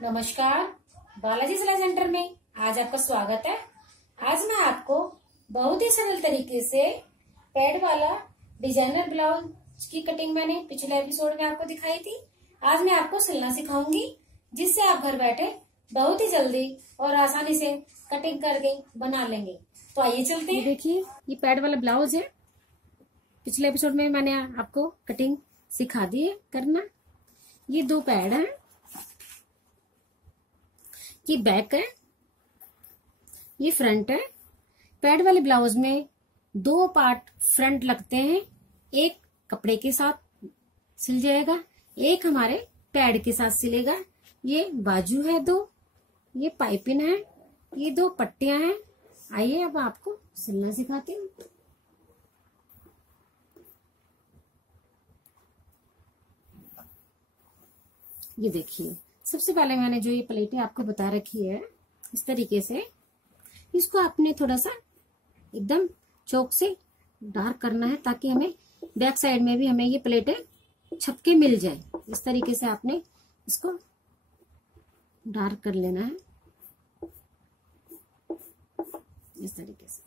नमस्कार। बालाजी सिलाई सेंटर में आज आपका स्वागत है। आज मैं आपको बहुत ही सरल तरीके से पैड वाला डिजाइनर ब्लाउज की कटिंग मैंने पिछले एपिसोड में आपको दिखाई थी। आज मैं आपको सिलना सिखाऊंगी, जिससे आप घर बैठे बहुत ही जल्दी और आसानी से कटिंग करके बना लेंगे। तो आइए चलते हैं। देखिए, ये पैड वाला ब्लाउज है। पिछले एपिसोड में मैंने आपको कटिंग सिखा दी है करना। ये दो पैड हैं, ये बैक है, ये फ्रंट है। पैड वाले ब्लाउज में दो पार्ट फ्रंट लगते हैं, एक कपड़े के साथ सिल जाएगा, एक हमारे पैड के साथ सिलेगा। ये बाजू है दो, ये पाइपिंग है, ये दो पट्टियां हैं। आइए अब आपको सिलना सिखाती हूँ। ये देखिए, सबसे पहले मैंने जो ये प्लेटें आपको बता रखी है, इस तरीके से इसको आपने थोड़ा सा एकदम चौक से डार्क करना है, ताकि हमें बैक साइड में भी हमें ये प्लेटें छपके मिल जाए। इस तरीके से आपने इसको डार्क कर लेना है, इस तरीके से।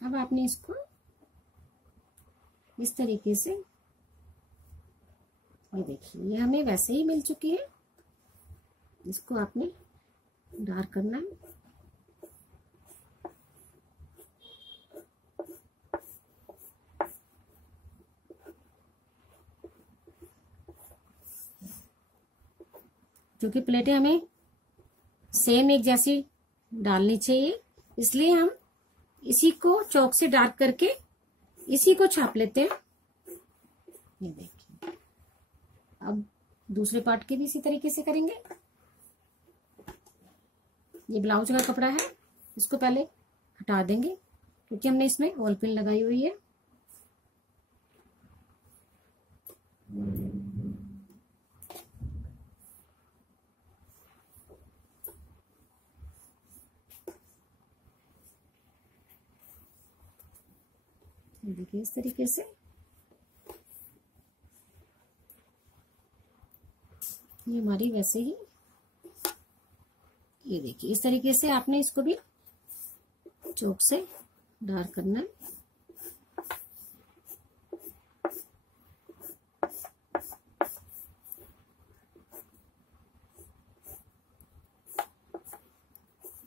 अब आपने इसको इस तरीके से, ये देखिए, ये हमें वैसे ही मिल चुकी है। इसको आपने डार्क करना है। क्योंकि प्लेटें हमें सेम एक जैसी डालनी चाहिए, इसलिए हम इसी को चौक से डार्क करके इसी को छाप लेते हैं। ये देखिए, अब दूसरे पार्ट के भी इसी तरीके से करेंगे। ये ब्लाउज का कपड़ा है, इसको पहले हटा देंगे क्योंकि हमने इसमें वॉल पिन लगाई हुई है। देखिए, इस तरीके से ये हमारी वैसे ही, ये देखिए, इस तरीके से आपने इसको भी चौक से डार्क करना है।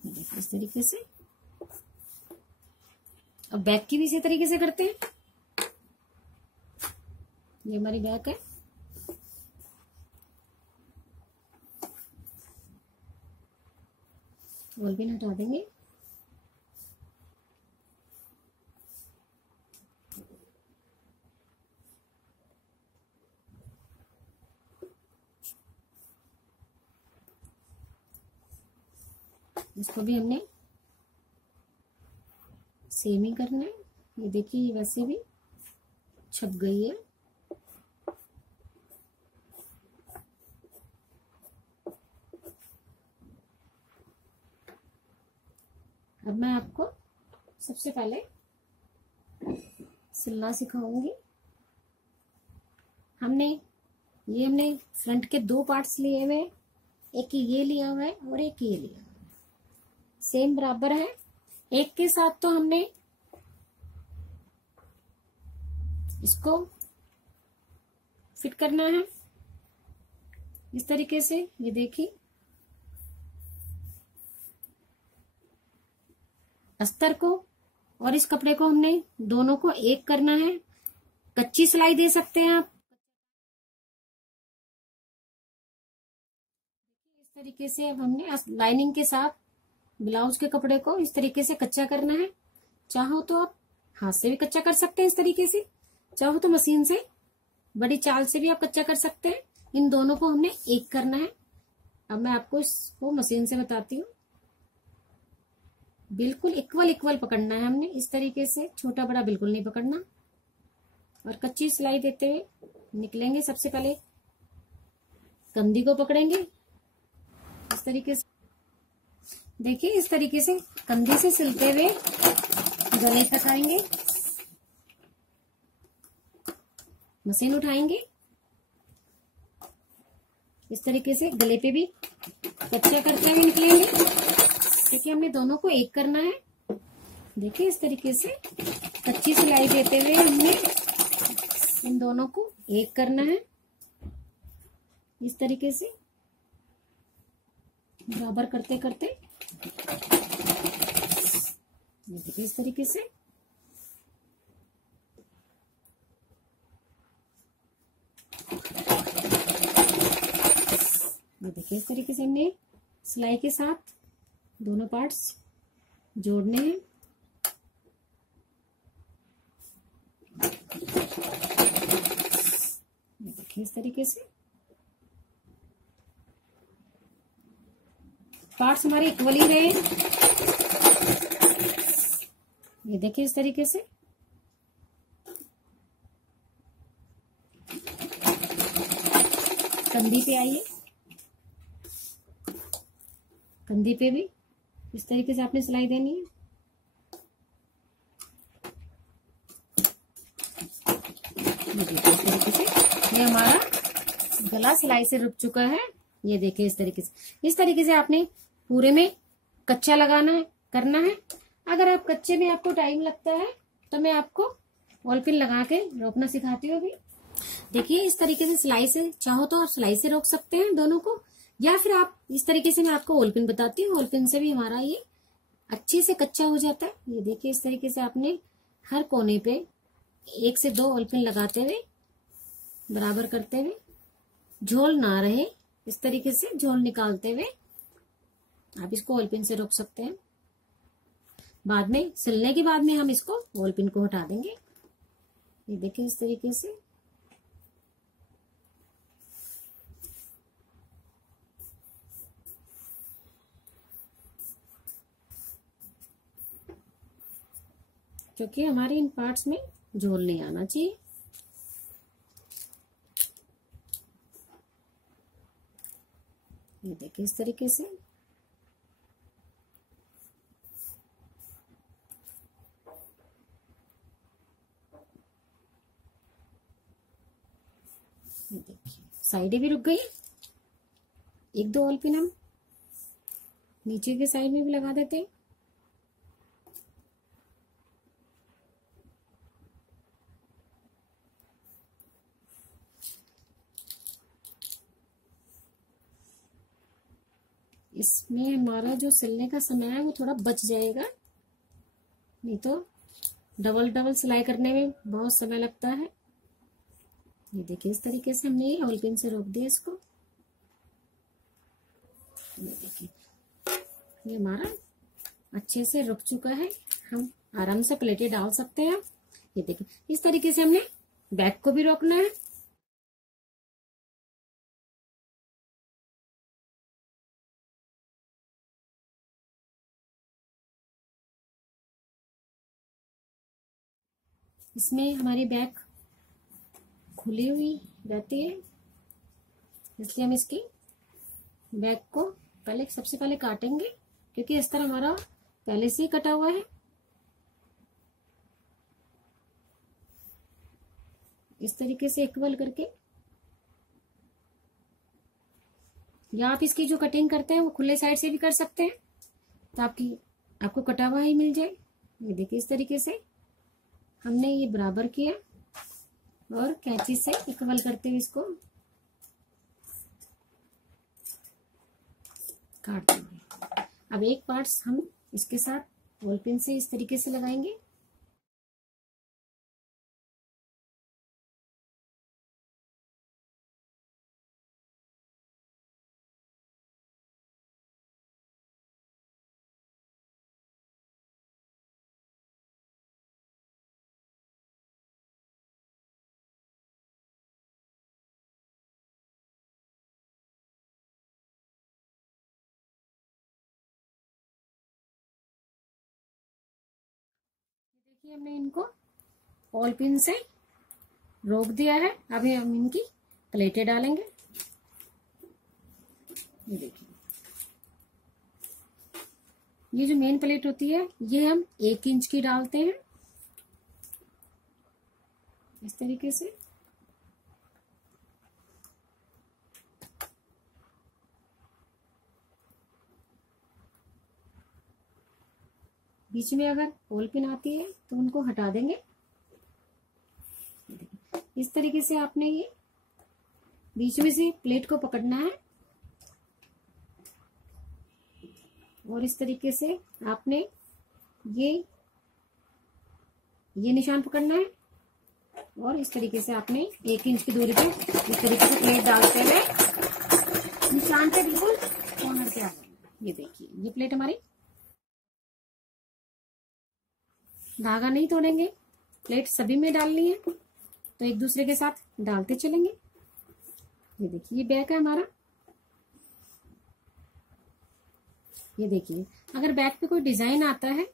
देखिए, इस तरीके से। अब बैक की भी इसी तरीके से करते हैं। ये हमारी बैक है। वॉल पिन हटा देंगे। इसको भी हमने सेम ही करना है। ये देखिए, ये वैसे भी छप गई है। अब मैं आपको सबसे पहले सिलना सिखाऊंगी। हमने फ्रंट के दो पार्ट्स लिए हुए, एक ये लिया हुआ है और एक ये लिया हुआ है, सेम बराबर है। एक के साथ तो हमने इसको फिट करना है इस तरीके से। ये देखिए, अस्तर को और इस कपड़े को हमने दोनों को एक करना है। कच्ची सिलाई दे सकते हैं आप। इस तरीके से अब हमने लाइनिंग के साथ ब्लाउज के कपड़े को इस तरीके से कच्चा करना है। चाहो तो आप हाथ से भी कच्चा कर सकते हैं इस तरीके से, चाहो तो मशीन से, बड़ी चाल से भी आप कच्चा कर सकते हैं। इन दोनों को हमने एक करना है। अब मैं आपको इसको मशीन से बताती हूँ। बिल्कुल इक्वल पकड़ना है हमने, इस तरीके से, छोटा बड़ा बिल्कुल नहीं पकड़ना। और कच्ची सिलाई देते हुए निकलेंगे। सबसे पहले कंधी को पकड़ेंगे इस तरीके से। देखिए इस तरीके से कंधे से सिलते हुए गले तक आएंगे, मशीन उठाएंगे, इस तरीके से गले पे भी कच्चा करते हुए निकलेंगे, क्योंकि हमने दोनों को एक करना है। देखिए इस तरीके से कच्ची सिलाई देते हुए हमने इन दोनों को एक करना है, इस तरीके से बराबर करते करते। देखिए इस तरीके से देखिए इस तरीके से हमने सिलाई के साथ दोनों पार्ट्स जोड़ने हैं। देखिए इस तरीके से पार्ट्स हमारे इक्वली रहे। ये देखिए इस तरीके से कंधी पे आइए, कंधी पे भी इस तरीके से आपने सिलाई देनी है। ये देखिए इस तरीके से ये हमारा गला सिलाई से रुक चुका है। ये देखिए इस तरीके से आपने पूरे में कच्चा लगाना है, करना है। अगर आप कच्चे में आपको टाइम लगता है तो मैं आपको वॉल पिन लगा के रोकना सिखाती हूँ अभी। देखिए इस तरीके से सिलाई से, चाहो तो आप सिलाई से रोक सकते हैं दोनों को, या फिर आप इस तरीके से, मैं आपको वॉल पिन बताती हूँ, वॉल पिन से भी हमारा ये अच्छे से कच्चा हो जाता है। ये देखिए इस तरीके से आपने हर कोने पे 1 से 2 वॉल पिन लगाते हुए बराबर करते हुए, झोल ना रहे इस तरीके से झोल निकालते हुए आप इसको वॉल पिन से रोक सकते हैं। बाद में सिलने के बाद में हम इसको वॉल पिन को हटा देंगे। ये देखिए इस तरीके से क्योंकि हमारे इन पार्ट्स में झोल नहीं आना चाहिए। ये देखिए इस तरीके से ये देखिए साइडें भी रुक गई। 1-2 वॉल पिन हम नीचे के साइड में भी लगा देते हैं। इसमें हमारा जो सिलने का समय है वो थोड़ा बच जाएगा, नहीं तो डबल सिलाई करने में बहुत समय लगता है। ये देखिए इस तरीके से हमने वॉल पिन से रोक दिया इसको। ये देखिए ये हमारा अच्छे से रुक चुका है, हम आराम से प्लेटें डाल सकते हैं। ये देखिए इस तरीके से हमने बैक को भी रोकना है। इसमें हमारी बैक खुली हुई रहती है, इसलिए हम इसकी बैक को सबसे पहले काटेंगे, क्योंकि इस तरह हमारा पहले से ही कटा हुआ है। इस तरीके से इक्वल करके, या आप इसकी जो कटिंग करते हैं वो खुले साइड से भी कर सकते हैं, तो आपको कटा हुआ ही मिल जाए। ये देखिए इस तरीके से हमने ये बराबर किया और कैंची से इक्वल करते हुए इसको काट देंगे। अब एक पार्ट्स हम इसके साथ वॉल पिन से इस तरीके से लगाएंगे। देखिए हमने इनको वॉल पिन से रोक दिया है। अभी हम इनकी प्लेटें डालेंगे। ये देखिए ये जो मेन प्लेट होती है ये हम 1 इंच की डालते हैं इस तरीके से। बीच में अगर होल पिन आती है तो उनको हटा देंगे। इस तरीके से आपने ये बीच में से प्लेट को पकड़ना है और इस तरीके से आपने ये निशान पकड़ना है और इस तरीके से आपने 1 इंच की दूरी पे इस तरीके से प्लेट डालते हुए निशान पे बिल्कुल कॉर्नर पे आ जाएगा। ये देखिए ये प्लेट हमारी, धागा नहीं तोड़ेंगे, प्लेट सभी में डालनी है तो एक दूसरे के साथ डालते चलेंगे। ये देखिए ये बैक है हमारा। ये देखिए अगर बैक पे कोई डिजाइन आता है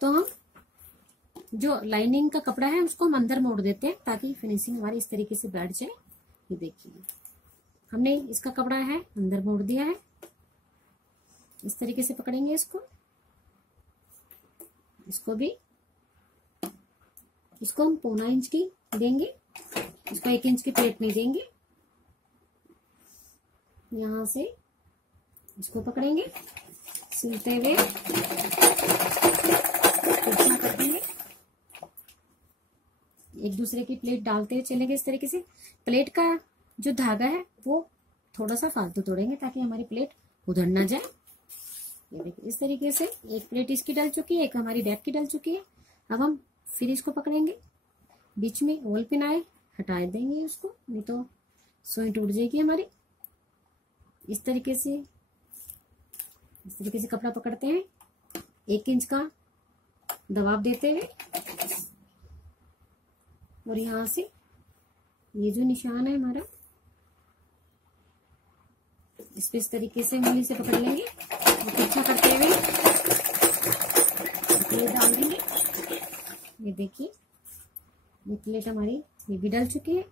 तो हम जो लाइनिंग का कपड़ा है उसको हम अंदर मोड़ देते हैं ताकि फिनिशिंग हमारी इस तरीके से बैठ जाए। ये देखिए हमने इसका कपड़ा है अंदर मोड़ दिया है, इस तरीके से पकड़ेंगे इसको भी, इसको हम 0.25 इंच की देंगे, इसको 1 इंच की प्लेट नहीं देंगे। यहां से इसको पकड़ेंगे, सिलते हुए कर देंगे, एक दूसरे की प्लेट डालते हुए चलेंगे इस तरीके से। प्लेट का जो धागा है वो थोड़ा सा फालतू तोड़ेंगे ताकि हमारी प्लेट उधर ना जाए। ये देखिए इस तरीके से एक प्लेट इसकी डल चुकी है, एक हमारी बैक की डल चुकी है। अब हम फिर इसको पकड़ेंगे, बीच में होल पिन आए हटा देंगे उसको, नहीं तो सुई टूट जाएगी हमारी। इस तरीके से कपड़ा पकड़ते हैं, 1 इंच का दबाव देते हुए और यहां से ये जो निशान है हमारा इस पे इस तरीके से उंगली से पकड़ लेंगे और पीछा करते हुए ये डाल देंगे। ये देखिए ये प्लेट हमारी ये भी डल चुकी है।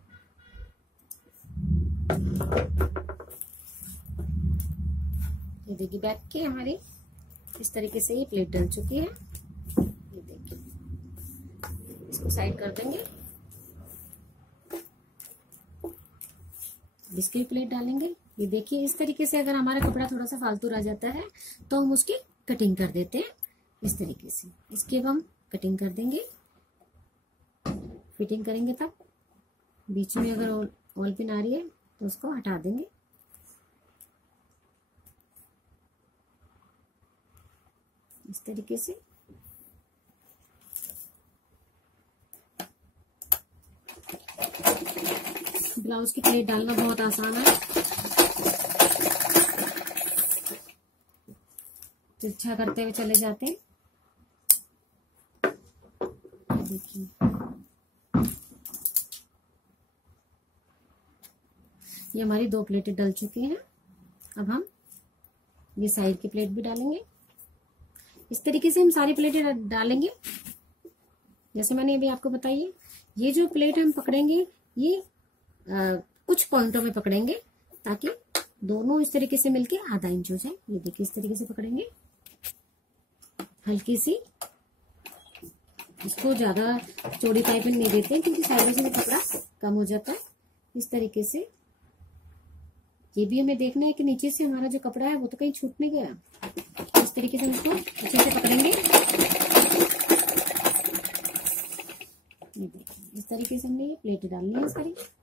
ये देखिए बैक की हमारी इस तरीके से ये प्लेट डल चुकी है। ये देखिए इसको साइड कर देंगे, इसकी प्लेट डालेंगे। ये देखिए इस तरीके से अगर हमारा कपड़ा थोड़ा सा फालतू रह जाता है तो हम उसकी कटिंग कर देते हैं इस तरीके से। इसकी अब हम कटिंग कर देंगे, फिटिंग करेंगे। तब बीच में अगर ऑल पिन आ रही है तो उसको हटा देंगे। इस तरीके से ब्लाउज की प्लेट डालना बहुत आसान है, तिरछा करते हुए चले जाते हैं। देखिए ये हमारी 2 प्लेटें डल चुकी हैं। अब हम ये साइड की प्लेट भी डालेंगे। इस तरीके से हम सारी प्लेटें डालेंगे जैसे मैंने अभी आपको बताई है। ये जो प्लेट हम पकड़ेंगे ये कुछ पॉइंटों में पकड़ेंगे ताकि दोनों इस तरीके से मिलके आधा इंच हो जाए। ये देखिए इस तरीके से पकड़ेंगे, हल्की सी, इसको ज्यादा चौड़ी पाइपिंग नहीं देते हैं क्योंकि साइडों से कपड़ा कम हो जाता है। इस तरीके से ये भी हमें देखना है कि नीचे से हमारा जो कपड़ा है वो तो कहीं छूट नहीं गया। इस तरीके से हम इसको अच्छे से पकड़ेंगे। ये देखिए इस तरीके से हमने ये प्लेट डालनी है इस तरीके।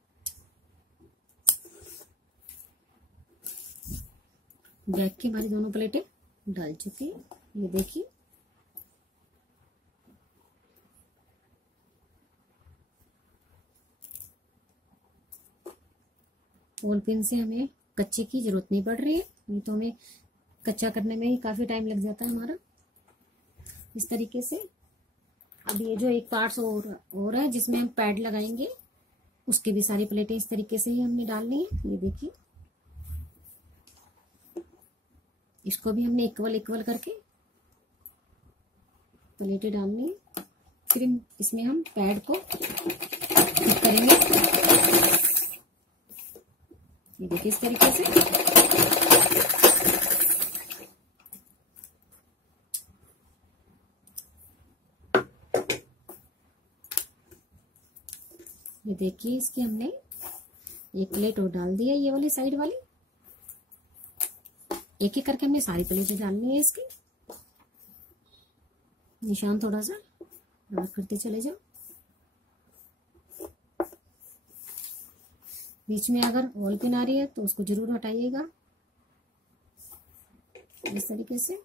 बैक की हमारी दोनों प्लेटें डाल चुकी है। ये देखिए होल पिन से हमें कच्चे की जरूरत नहीं पड़ रही है, नहीं तो हमें कच्चा करने में ही काफी टाइम लग जाता है हमारा। इस तरीके से अब ये जो एक पार्ट्स और है जिसमें हम पैड लगाएंगे उसकी भी सारी प्लेटें इस तरीके से ही हमने डालनी है। ये देखिए इसको भी हमने इक्वल करके प्लेटें डालनी है। फिर इसमें हम पैड को फिट करेंगे। ये देखिए इस तरीके से ये देखिए, इसकी हमने एक प्लेट और डाल दी है, ये वाली साइड वाली। एक एक करके हमने सारी प्लेटें डालनी है इसकी। निशान थोड़ा सा मार्क करते चले जाओ। बीच में अगर ऑल पिन आ रही है तो उसको जरूर हटाइएगा। इस तरीके से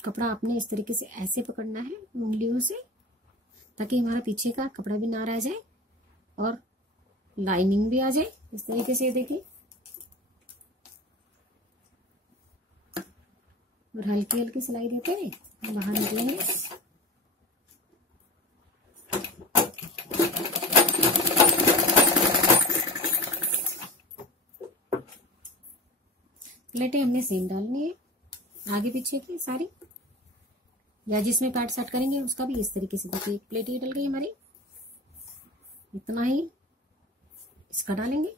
कपड़ा आपने इस तरीके से ऐसे पकड़ना है उंगलियों से, ताकि हमारा पीछे का कपड़ा भी ना रह जाए और लाइनिंग भी आ जाए। इस तरीके से देखिए, और हल्की हल्की सिलाई देते हुए बाहर निकलेंगे। प्लेटें हमने सेम डालनी है आगे पीछे की सारी, या जिसमें पैड सेट करेंगे उसका भी इस तरीके से। देखिए, एक प्लेट ये डल गई हमारी, इतना ही इसका डालेंगे।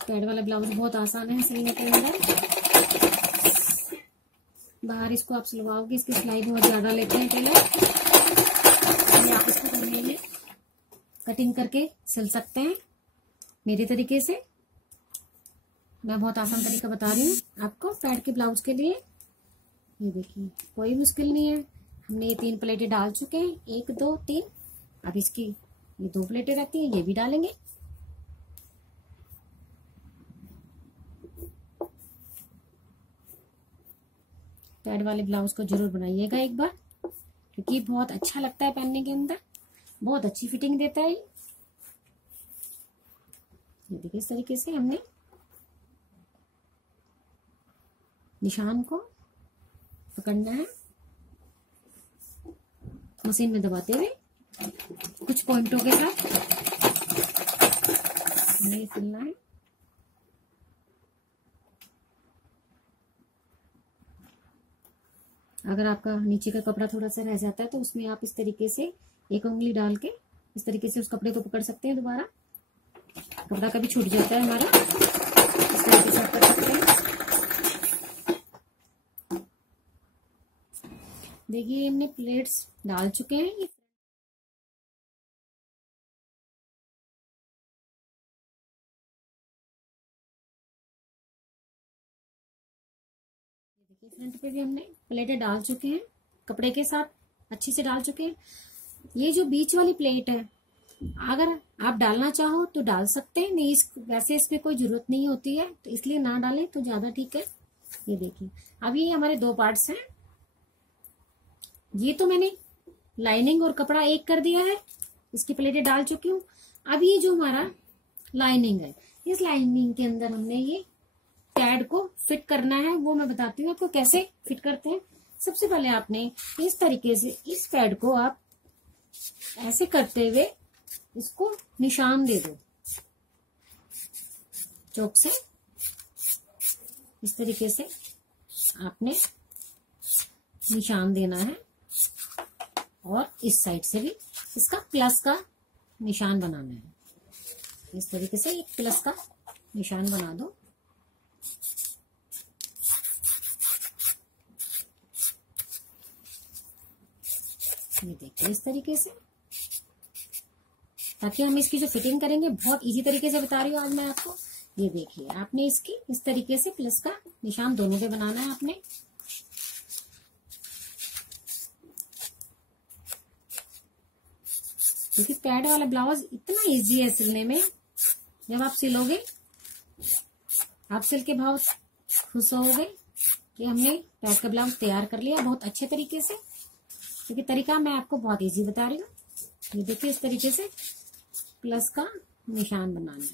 पैड वाला ब्लाउज बहुत आसान है सिलने के अंदर। बाहर इसको आप सिलवाओगे, इसकी सिलाई बहुत ज्यादा लेते हैं टेलर। आप इसको करने में कटिंग करके सिल सकते हैं मेरे तरीके से। मैं बहुत आसान तरीका बता रही हूँ आपको पैड के ब्लाउज के लिए। ये देखिए, कोई मुश्किल नहीं है। हमने ये 3 प्लेटें डाल चुके हैं, 1 2 3। अब इसकी ये 2 प्लेटें रहती हैं, ये भी डालेंगे। पैड वाले ब्लाउज को जरूर बनाइएगा एक बार, क्योंकि बहुत अच्छा लगता है पहनने के अंदर, बहुत अच्छी फिटिंग देता है। ये देखिए, इस तरीके से हमने निशान को पकड़ना है, मशीन में दबाते हुए कुछ पॉइंटों के साथ हमें सिलना है। अगर आपका नीचे का कपड़ा थोड़ा सा रह जाता है तो उसमें आप इस तरीके से एक उंगली डाल के इस तरीके से उस कपड़े को पकड़ सकते हैं। दोबारा कपड़ा कभी छूट जाता है हमारा, इस तरीके से आप कर सकते हैं। देखिए, हमने प्लेट्स डाल चुके हैं। देखिए, फ्रंट पे भी हमने प्लेटें डाल चुके हैं, कपड़े के साथ अच्छे से डाल चुके हैं। ये जो बीच वाली प्लेट है, अगर आप डालना चाहो तो डाल सकते हैं, नहीं वैसे इसमें कोई जरूरत नहीं होती है, तो इसलिए ना डालें तो ज्यादा ठीक है। ये देखिए, अभी ये हमारे 2 पार्ट्स हैं। ये तो मैंने लाइनिंग और कपड़ा एक कर दिया है, इसकी प्लेटें डाल चुकी हूँ। अब ये जो हमारा लाइनिंग है, इस लाइनिंग के अंदर हमने ये पैड को फिट करना है। वो मैं बताती हूँ आपको कैसे फिट करते हैं। सबसे पहले आपने इस तरीके से इस पैड को आप ऐसे करते हुए इसको निशान दे दो चौक से। इस तरीके से आपने निशान देना है, और इस साइड से भी इसका प्लस का निशान बनाना है। इस तरीके से एक प्लस का निशान बना दो। ये देखिए, इस तरीके से, ताकि हम इसकी जो फिटिंग करेंगे बहुत इजी तरीके से बता रही हूँ आज मैं आपको। ये देखिए, आपने इसकी इस तरीके से प्लस का निशान दोनों पे बनाना है आपने। क्योंकि पैड वाला ब्लाउज इतना इजी है सिलने में, जब आप सिलोगे आप सिल के बहुत खुश होगे कि हमने पैड का ब्लाउज तैयार कर लिया बहुत अच्छे तरीके से। क्योंकि तरीका मैं आपको बहुत इजी बता रही हूँ। ये देखिए, इस तरीके से प्लस का निशान बनाना है।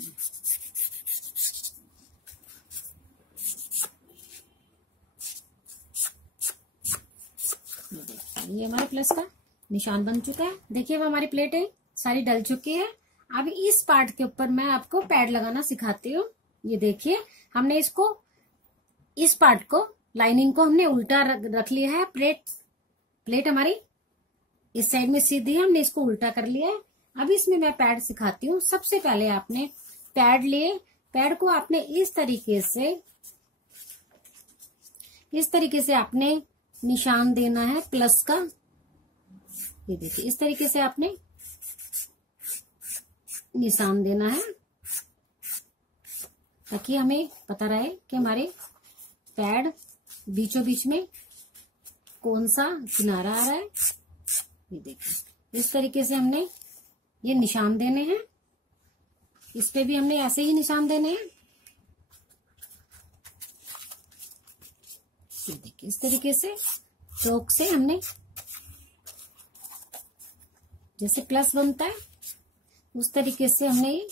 ये हमारा प्लस का निशान बन चुका है। देखिए, वो हमारी प्लेटें सारी डल चुकी है। अब इस पार्ट के ऊपर मैं आपको पैड लगाना सिखाती हूँ। ये देखिए, हमने इसको इस पार्ट को लाइनिंग को हमने उल्टा रख लिया है। प्लेट हमारी इस साइड में सीधी है, हमने इसको उल्टा कर लिया है। अब इसमें मैं पैड सिखाती हूँ। सबसे पहले आपने पैड लिए, पैड को आपने इस तरीके से आपने निशान देना है प्लस का। ये देखिए, इस तरीके से आपने निशान देना है ताकि हमें पता रहे कि हमारे पैड बीचों बीच में कौन सा किनारा आ रहा है। ये देखिए इस तरीके से हमने ये निशान देने हैं। इस पे भी हमने ऐसे ही निशान देने हैं। ये देखिए इस तरीके से चौक से हमने जैसे प्लस बनता है उस तरीके से हमने ये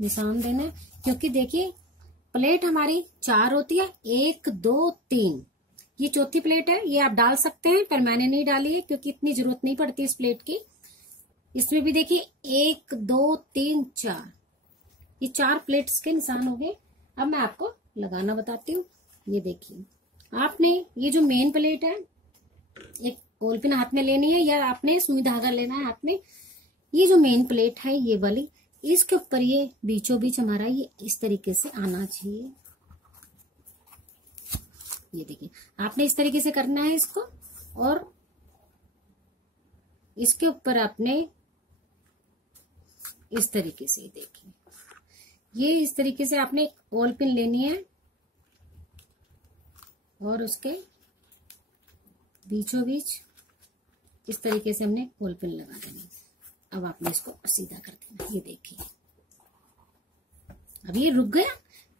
निशान देना है। क्योंकि देखिए प्लेट हमारी 4 होती है, 1 2 3, ये चौथी प्लेट है। ये आप डाल सकते हैं पर मैंने नहीं डाली है क्योंकि इतनी जरूरत नहीं पड़ती इस प्लेट की। इसमें भी देखिए 1 2 3 4, ये 4 प्लेट्स के निशान हो गए। अब मैं आपको लगाना बताती हूँ। ये देखिए आपने ये जो मेन प्लेट है, एक बॉल पिन हाथ में लेनी है या आपने सुई धागा लेना है हाथ में। ये जो मेन प्लेट है ये वाली, इसके ऊपर ये बीचों बीच हमारा ये इस तरीके से आना चाहिए। ये देखिए आपने इस तरीके से करना है इसको, और इसके ऊपर आपने इस तरीके से देखिए ये इस तरीके से आपने एक बॉल पिन लेनी है और उसके बीचों बीच इस तरीके से हमने बॉल पिन लगा देनी है। अब आपने इसको सीधा कर देना। ये देखिए अब ये रुक गया।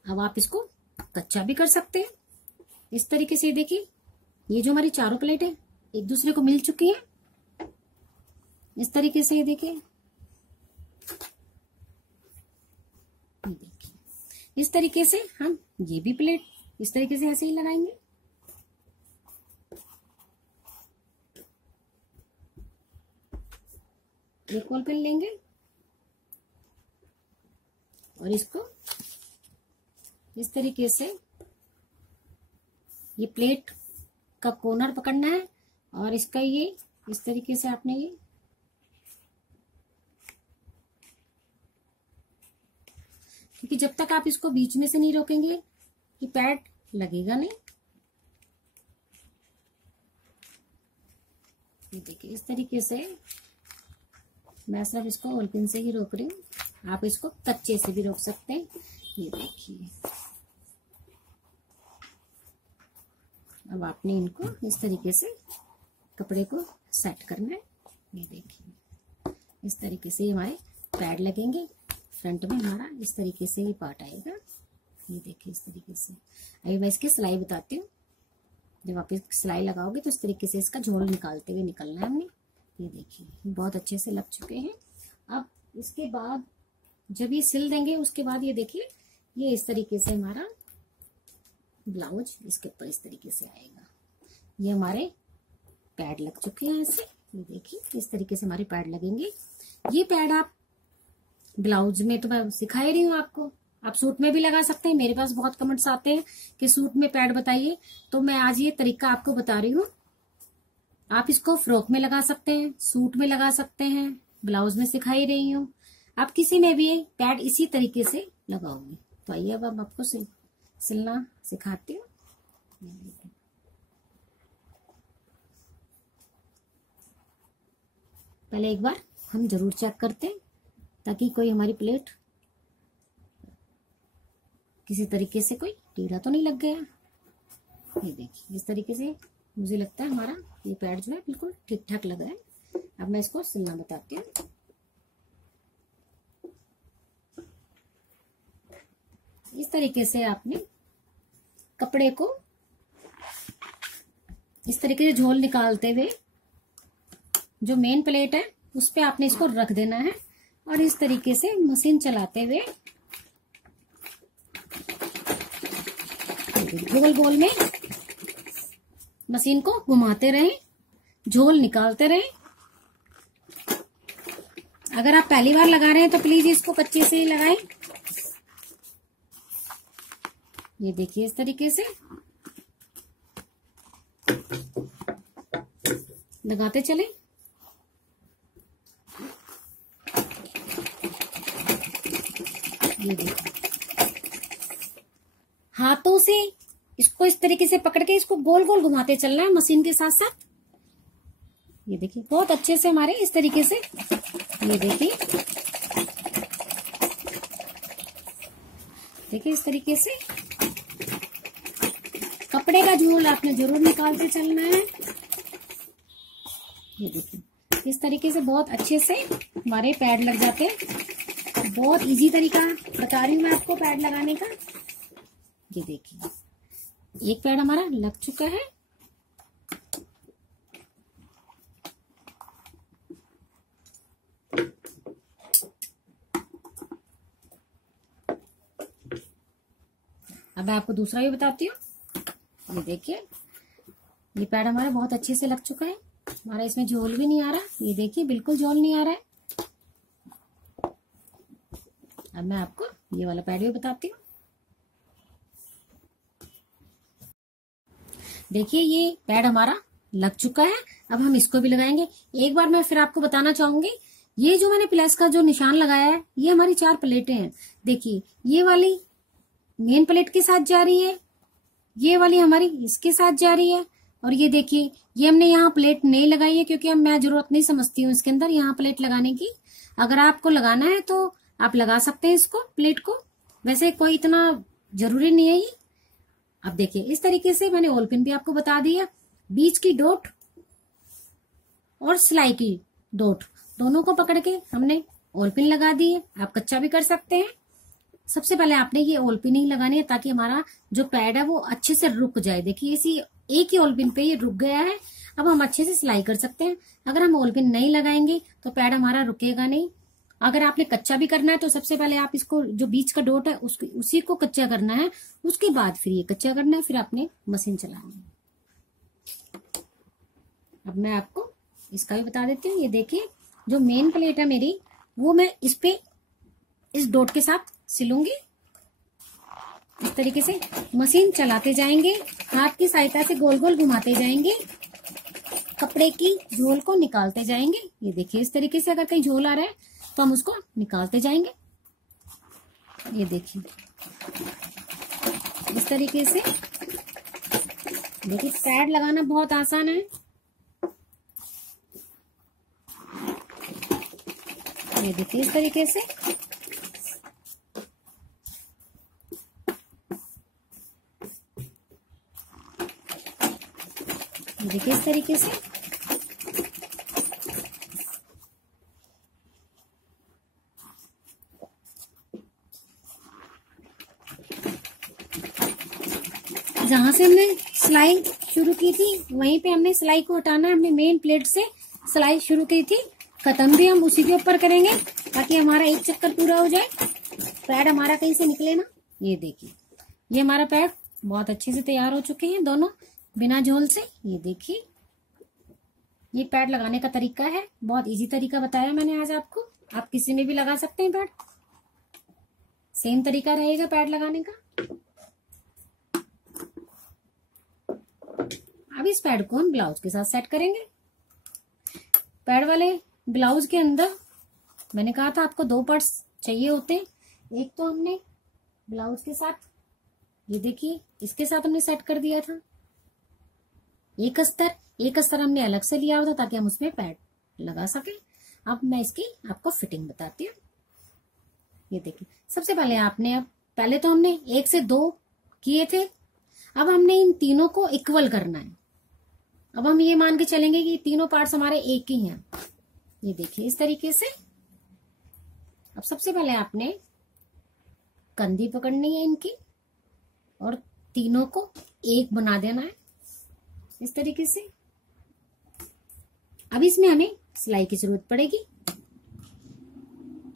अब आप इसको कच्चा भी कर सकते हैं इस तरीके से। देखिए ये जो हमारी चारों प्लेट है एक दूसरे को मिल चुकी है इस तरीके से। ये देखिए इस तरीके से हम ये भी प्लेट इस तरीके से ऐसे ही लगाएंगे। एक बॉल पेन लेंगे और इसको इस तरीके से ये प्लेट का कॉर्नर पकड़ना है और इसका ये इस तरीके से आपने ये क्योंकि जब तक आप इसको बीच में से नहीं रोकेंगे ये पैड लगेगा नहीं। ये देखिए इस तरीके से मैं सिर्फ इसको बॉल पिन से ही रोक रही हूँ, आप इसको कच्चे से भी रोक सकते हैं। ये देखिए अब आपने इनको इस तरीके से कपड़े को सेट करना है। ये देखिए इस तरीके से हमारे पैड लगेंगे। फ्रंट में हमारा इस तरीके से ये पार्ट आएगा। ये देखिए इस तरीके से। अभी मैं इसकी सिलाई बताती हूँ। जब आप सिलाई लगाओगे तो इस तरीके से इसका झोल निकालते हुए निकलना है हमने। ये देखिए बहुत अच्छे से लग चुके हैं। अब इसके बाद जब ये सिल देंगे उसके बाद ये देखिए ये इस तरीके से हमारा ब्लाउज इसके ऊपर इस तरीके से आएगा। ये हमारे पैड लग चुके हैं ऐसे। ये देखिए इस तरीके से हमारे पैड लगेंगे। ये पैड आप ब्लाउज में तो मैं सिखा ही रही हूँ आपको, आप सूट में भी लगा सकते हैं। मेरे पास बहुत कमेंट्स आते हैं कि सूट में पैड बताइए, तो मैं आज ये तरीका आपको बता रही हूँ। आप इसको फ्रॉक में लगा सकते हैं, सूट में लगा सकते हैं, ब्लाउज में सिखा ही रही हूँ। आप किसी में भी पैड इसी तरीके से लगाओगे। तो आइए अब आपको सिलना सिखाती हूँ। पहले एक बार हम जरूर चेक करते हैं ताकि कोई हमारी प्लेट किसी तरीके से कोई टीढ़ा तो नहीं लग गया। ये देखिए इस तरीके से मुझे लगता है हमारा ये पैड जो है बिल्कुल ठीक ठाक लग रहा है। अब मैं इसको सिलना बताती हूँ। इस तरीके से आपने कपड़े को इस तरीके से झोल निकालते हुए जो मेन प्लेट है उस पे आपने इसको रख देना है और इस तरीके से मशीन चलाते हुए गोल गोल में मशीन को घुमाते रहें, झोल निकालते रहें। अगर आप पहली बार लगा रहे हैं तो प्लीज इसको कच्चे से ही लगाएं। ये देखिए इस तरीके से लगाते चलें। ये देखिए हाथों से इसको इस तरीके से पकड़ के इसको गोल गोल घुमाते चलना है मशीन के साथ साथ। ये देखिए बहुत अच्छे से हमारे इस तरीके से ये देखिए देखिए इस तरीके से कपड़े का झोल आपने जरूर निकालते चलना है। ये देखिए इस तरीके से बहुत अच्छे से हमारे पैड लग जाते हैं। बहुत इजी तरीका बता रही हूँ मैं आपको पैड लगाने का। ये देखिए एक पैड हमारा लग चुका है। अब मैं आपको दूसरा भी बताती हूँ। ये देखिए ये पैड हमारा बहुत अच्छे से लग चुका है। हमारा इसमें झोल भी नहीं आ रहा। ये देखिए बिल्कुल झोल नहीं आ रहा है। अब मैं आपको ये वाला पैड भी बताती हूँ। देखिए ये पैड हमारा लग चुका है। अब हम इसको भी लगाएंगे। एक बार मैं फिर आपको बताना चाहूंगी, ये जो मैंने प्लस का जो निशान लगाया है ये हमारी 4 प्लेटें हैं। देखिए ये वाली मेन प्लेट के साथ जा रही है, ये वाली हमारी इसके साथ जा रही है, और ये देखिए ये हमने यहाँ प्लेट नहीं लगाई है क्योंकि अब मैं जरूरत नहीं समझती हूँ इसके अंदर यहाँ प्लेट लगाने की। अगर आपको लगाना है तो आप लगा सकते हैं इसको, प्लेट को, वैसे कोई इतना जरूरी नहीं है ये। अब देखिए इस तरीके से मैंने ऑल पिन भी आपको बता दिया। बीच की डॉट और सिलाई की डॉट दोनों को पकड़ के हमने ऑल पिन लगा दी है। आप कच्चा भी कर सकते हैं। सबसे पहले आपने ये ऑल पिन ही लगानी है ताकि हमारा जो पैड है वो अच्छे से रुक जाए। देखिए इसी एक ही ऑल पिन पे ये रुक गया है। अब हम अच्छे से सिलाई कर सकते हैं। अगर हम ऑल पिन नहीं लगाएंगे तो पैड हमारा रुकेगा नहीं। अगर आपने कच्चा भी करना है तो सबसे पहले आप इसको जो बीच का डॉट है उसी को कच्चा करना है, उसके बाद फिर ये कच्चा करना है, फिर आपने मशीन चलानी है। अब मैं आपको इसका भी बता देती हूँ। ये देखिए जो मेन प्लेट है मेरी वो मैं इस डॉट के साथ सिलूंगी। इस तरीके से मशीन चलाते जाएंगे, हाथ की सहायता से गोल गोल घुमाते जाएंगे, कपड़े की झोल को निकालते जाएंगे। ये देखिए इस तरीके से अगर कहीं झोल आ रहा है तो हम उसको निकालते जाएंगे। ये देखिए इस तरीके से। देखिए पैड लगाना बहुत आसान है। ये देखिए इस तरीके से। देखिए इस तरीके से। जहां से हमने सिलाई शुरू की थी वहीं पे हमने सिलाई को हटाना है। हमने मेन प्लेट से सिलाई शुरू की थी, खत्म भी हम उसी के ऊपर करेंगे ताकि हमारा एक चक्कर पूरा हो जाए, पैड हमारा कहीं से निकले ना। ये देखिए ये हमारा पैड बहुत अच्छे से तैयार हो चुके हैं दोनों बिना झोल से। ये देखिए ये पैड लगाने का तरीका है, बहुत इजी तरीका बताया मैंने आज आपको। आप किसी में भी लगा सकते हैं पैड, सेम तरीका रहेगा पैड लगाने का। अब इस पैड को हम ब्लाउज के साथ सेट करेंगे। पैड वाले ब्लाउज के अंदर मैंने कहा था आपको 2 पार्ट्स चाहिए होते हैं। एक तो हमने ब्लाउज के साथ, ये देखिए इसके साथ हमने सेट कर दिया था एक अस्तर हमने अलग से लिया हुआ था ताकि हम उसमें पैड लगा सके। अब मैं इसकी आपको फिटिंग बताती हूँ। ये देखिए सबसे पहले तो हमने 1 से 2 किए थे। अब हमने इन तीनों को इक्वल करना है। अब हम ये मान के चलेंगे कि तीनों पार्ट्स हमारे एक ही हैं। ये देखिए इस तरीके से। अब सबसे पहले आपने कंधी पकड़नी है इनकी और तीनों को एक बना देना है इस तरीके से। अब इसमें हमें सिलाई की जरूरत पड़ेगी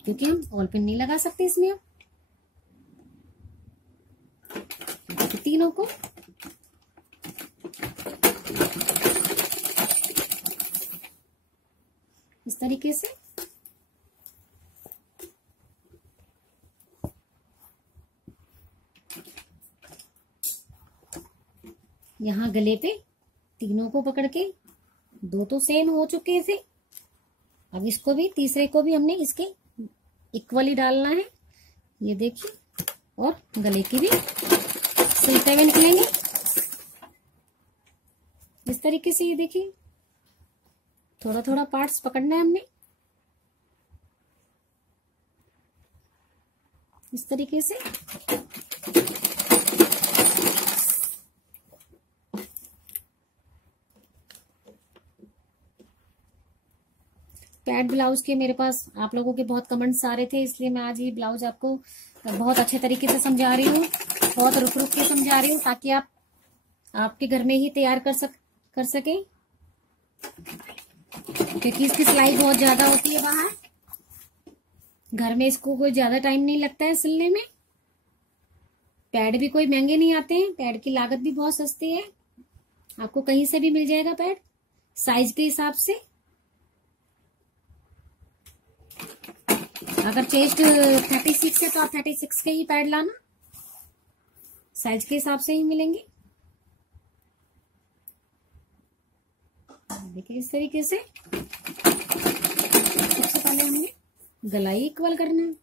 क्योंकि हम ऑल पिन नहीं लगा सकते इसमें। अब तीनों को इस तरीके से यहाँ गले पे तीनों को पकड़ के, 2 तो सेम हो चुके थे। अब इसको भी, तीसरे को भी हमने इसके इक्वली डालना है। ये देखिए, और गले की भी सिलते हुए निकलेंगे इस तरीके से। ये देखिए थोड़ा थोड़ा पार्ट्स पकड़ना है हमने। इस तरीके से। पैड ब्लाउज के मेरे पास आप लोगों के बहुत कमेंट्स आ रहे थे, इसलिए मैं आज ये ब्लाउज आपको बहुत अच्छे तरीके से समझा रही हूँ, बहुत रुक रुक के समझा रही हूँ, ताकि आप आपके घर में ही तैयार कर सकें, क्योंकि इसकी सिलाई बहुत ज्यादा होती है बाहर। घर में इसको कोई ज्यादा टाइम नहीं लगता है सिलने में। पैड भी कोई महंगे नहीं आते हैं, पैड की लागत भी बहुत सस्ती है, आपको कहीं से भी मिल जाएगा पैड साइज के हिसाब से। अगर चेस्ट 36 है तो आप 36 के ही पैड लाना, साइज के हिसाब से ही मिलेंगे। देखिए इस तरीके से सबसे पहले हमने गलाई इक्वल करना है।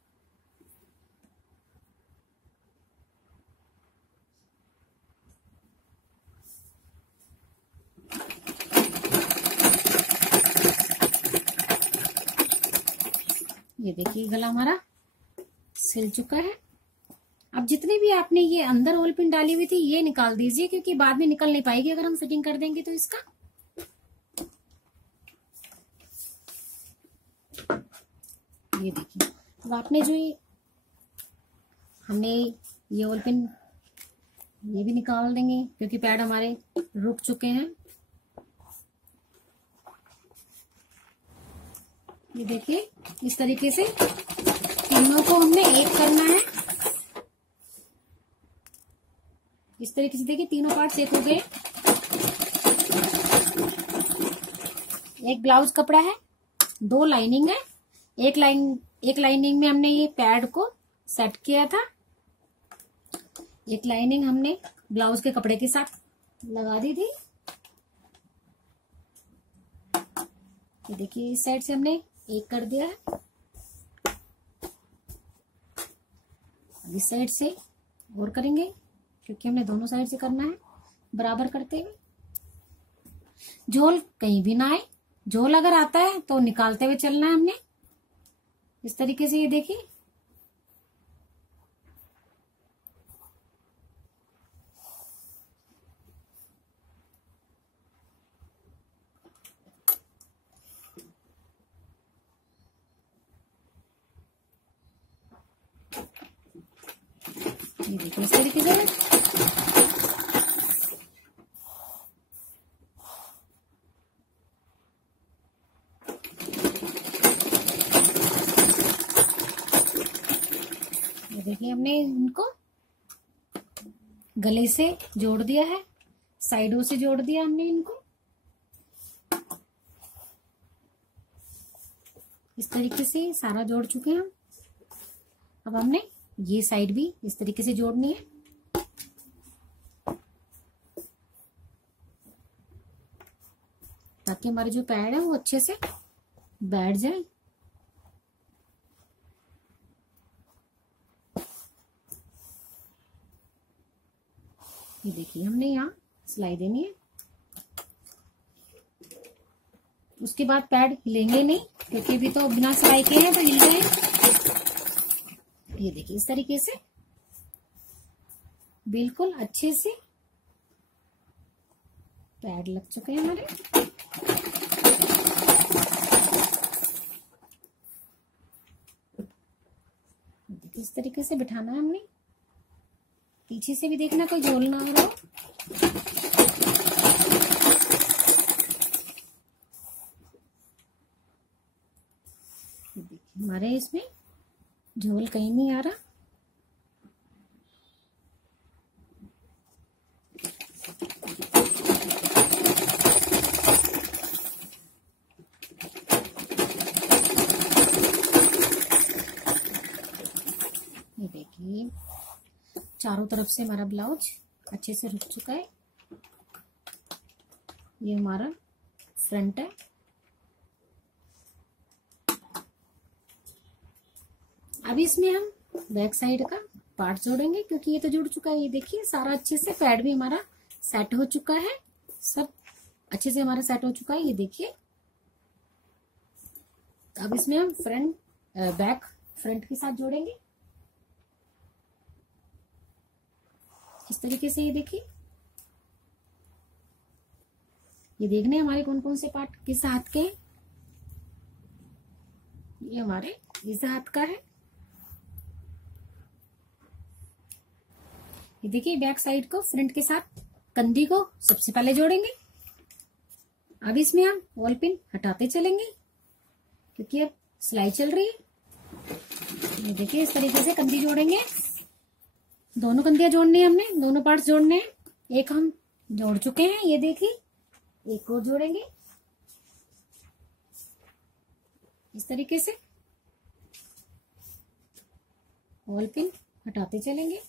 ये देखिए गला हमारा सिल चुका है। अब जितने भी आपने ये अंदर होल पिन डाली हुई थी ये निकाल दीजिए, क्योंकि बाद में निकल नहीं पाएगी अगर हम फिटिंग कर देंगे तो इसका। ये देखिए अब आपने जो हमने ये होल पिन ये भी निकाल देंगे, क्योंकि पैड हमारे रुक चुके हैं। ये देखिए इस तरीके से तीनों को हमने एक करना है। इस तरीके से देखिए तीनों पार्ट्स एक हो गए। एक ब्लाउज कपड़ा है, 2 लाइनिंग है। एक लाइनिंग में हमने ये पैड को सेट किया था, एक लाइनिंग हमने ब्लाउज के कपड़े के साथ लगा दी थी। ये देखिए इस साइड से हमने एक कर दिया है, अब इस साइड से और करेंगे, क्योंकि हमने दोनों साइड से करना है बराबर करते हुए। झोल कहीं भी ना आए, झोल अगर आता है तो निकालते हुए चलना है हमने इस तरीके से। ये देखिए इस तरीके से। ये देखिए हमने इनको गले से जोड़ दिया है, साइडों से जोड़ दिया हमने इनको इस तरीके से सारा जोड़ चुके हैं हम। अब हमने ये साइड भी इस तरीके से जोड़नी है, ताकि हमारे जो पैड है वो अच्छे से बैठ जाए। ये देखिए हमने यहाँ सिलाई देनी है, उसके बाद पैड हिलेंगे नहीं, क्योंकि अभी तो बिना सिलाई के हैं तो हिल गए। ये देखिए इस तरीके से बिल्कुल अच्छे से पैड लग चुके हैं हमारे। देखिए इस तरीके से बिठाना है हमने, पीछे से भी देखना कोई झोल ना हो रहा हो। देखिए हमारे इसमें झोल कहीं नहीं आ रहा। ये देखिए चारों तरफ से हमारा ब्लाउज अच्छे से रुक चुका है। ये हमारा फ्रंट है। अभी इसमें हम बैक साइड का पार्ट जोड़ेंगे, क्योंकि ये तो जुड़ चुका है। ये देखिए सारा अच्छे से पैड भी हमारा सेट हो चुका है, सब अच्छे से हमारा सेट हो चुका है। ये देखिए अब इसमें हम फ्रंट बैक फ्रंट के साथ जोड़ेंगे। इस तरीके से ये देखिए, ये देखने हमारे कौन कौन से पार्ट किस हाथ के हैं। ये हमारे इस हाथ का है। ये देखिए बैक साइड को फ्रंट के साथ कंधी को सबसे पहले जोड़ेंगे। अब इसमें हम वॉल पिन हटाते चलेंगे क्योंकि अब सिलाई चल रही है। ये देखिए इस तरीके से कंधी जोड़ेंगे। दोनों कंधियां जोड़नी है हमने, दोनों पार्ट्स जोड़ने हैं। एक हम जोड़ चुके हैं, ये देखिए, एक और जोड़ेंगे इस तरीके से। वॉल पिन हटाते चलेंगे।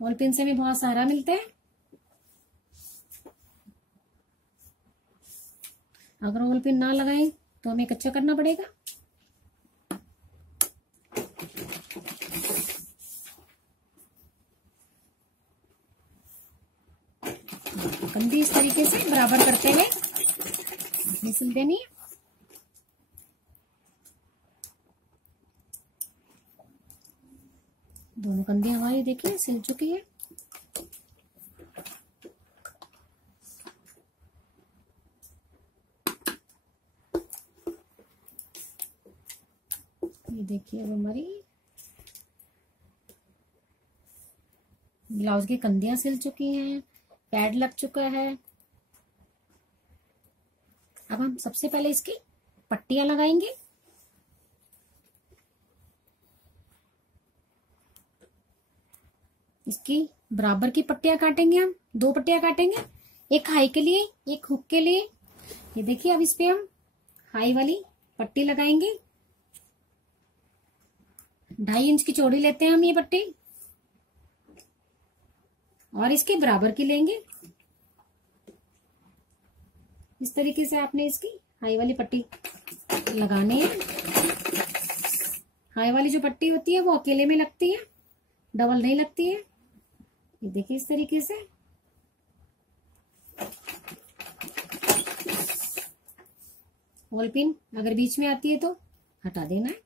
वॉल पिन से हमें बहुत सहारा मिलता है। अगर वॉल पिन ना लगाएं तो हमें कच्चा करना पड़ेगा। कंधी इस तरीके से बराबर करते हुए सिल देनी है। दोनों कंधी हमारी देखिए सिल चुकी है। ये देखिए अब हमारी ब्लाउज की कंधियां सिल चुकी हैं, पैड लग चुका है। अब हम सबसे पहले इसकी पट्टियां लगाएंगे। इसकी बराबर की पट्टियां काटेंगे हम, 2 पट्टियां काटेंगे, एक हाई के लिए एक हुक के लिए। ये देखिए अब इस पे हम हाई वाली पट्टी लगाएंगे। 2.5 इंच की चौड़ी लेते हैं हम ये पट्टी और इसके बराबर की लेंगे। इस तरीके से आपने इसकी हाई वाली पट्टी लगानी है। हाई वाली जो पट्टी होती है वो अकेले में लगती है, डबल नहीं लगती है। ये देखिए इस तरीके से। वॉल पिन अगर बीच में आती है तो हटा देना है।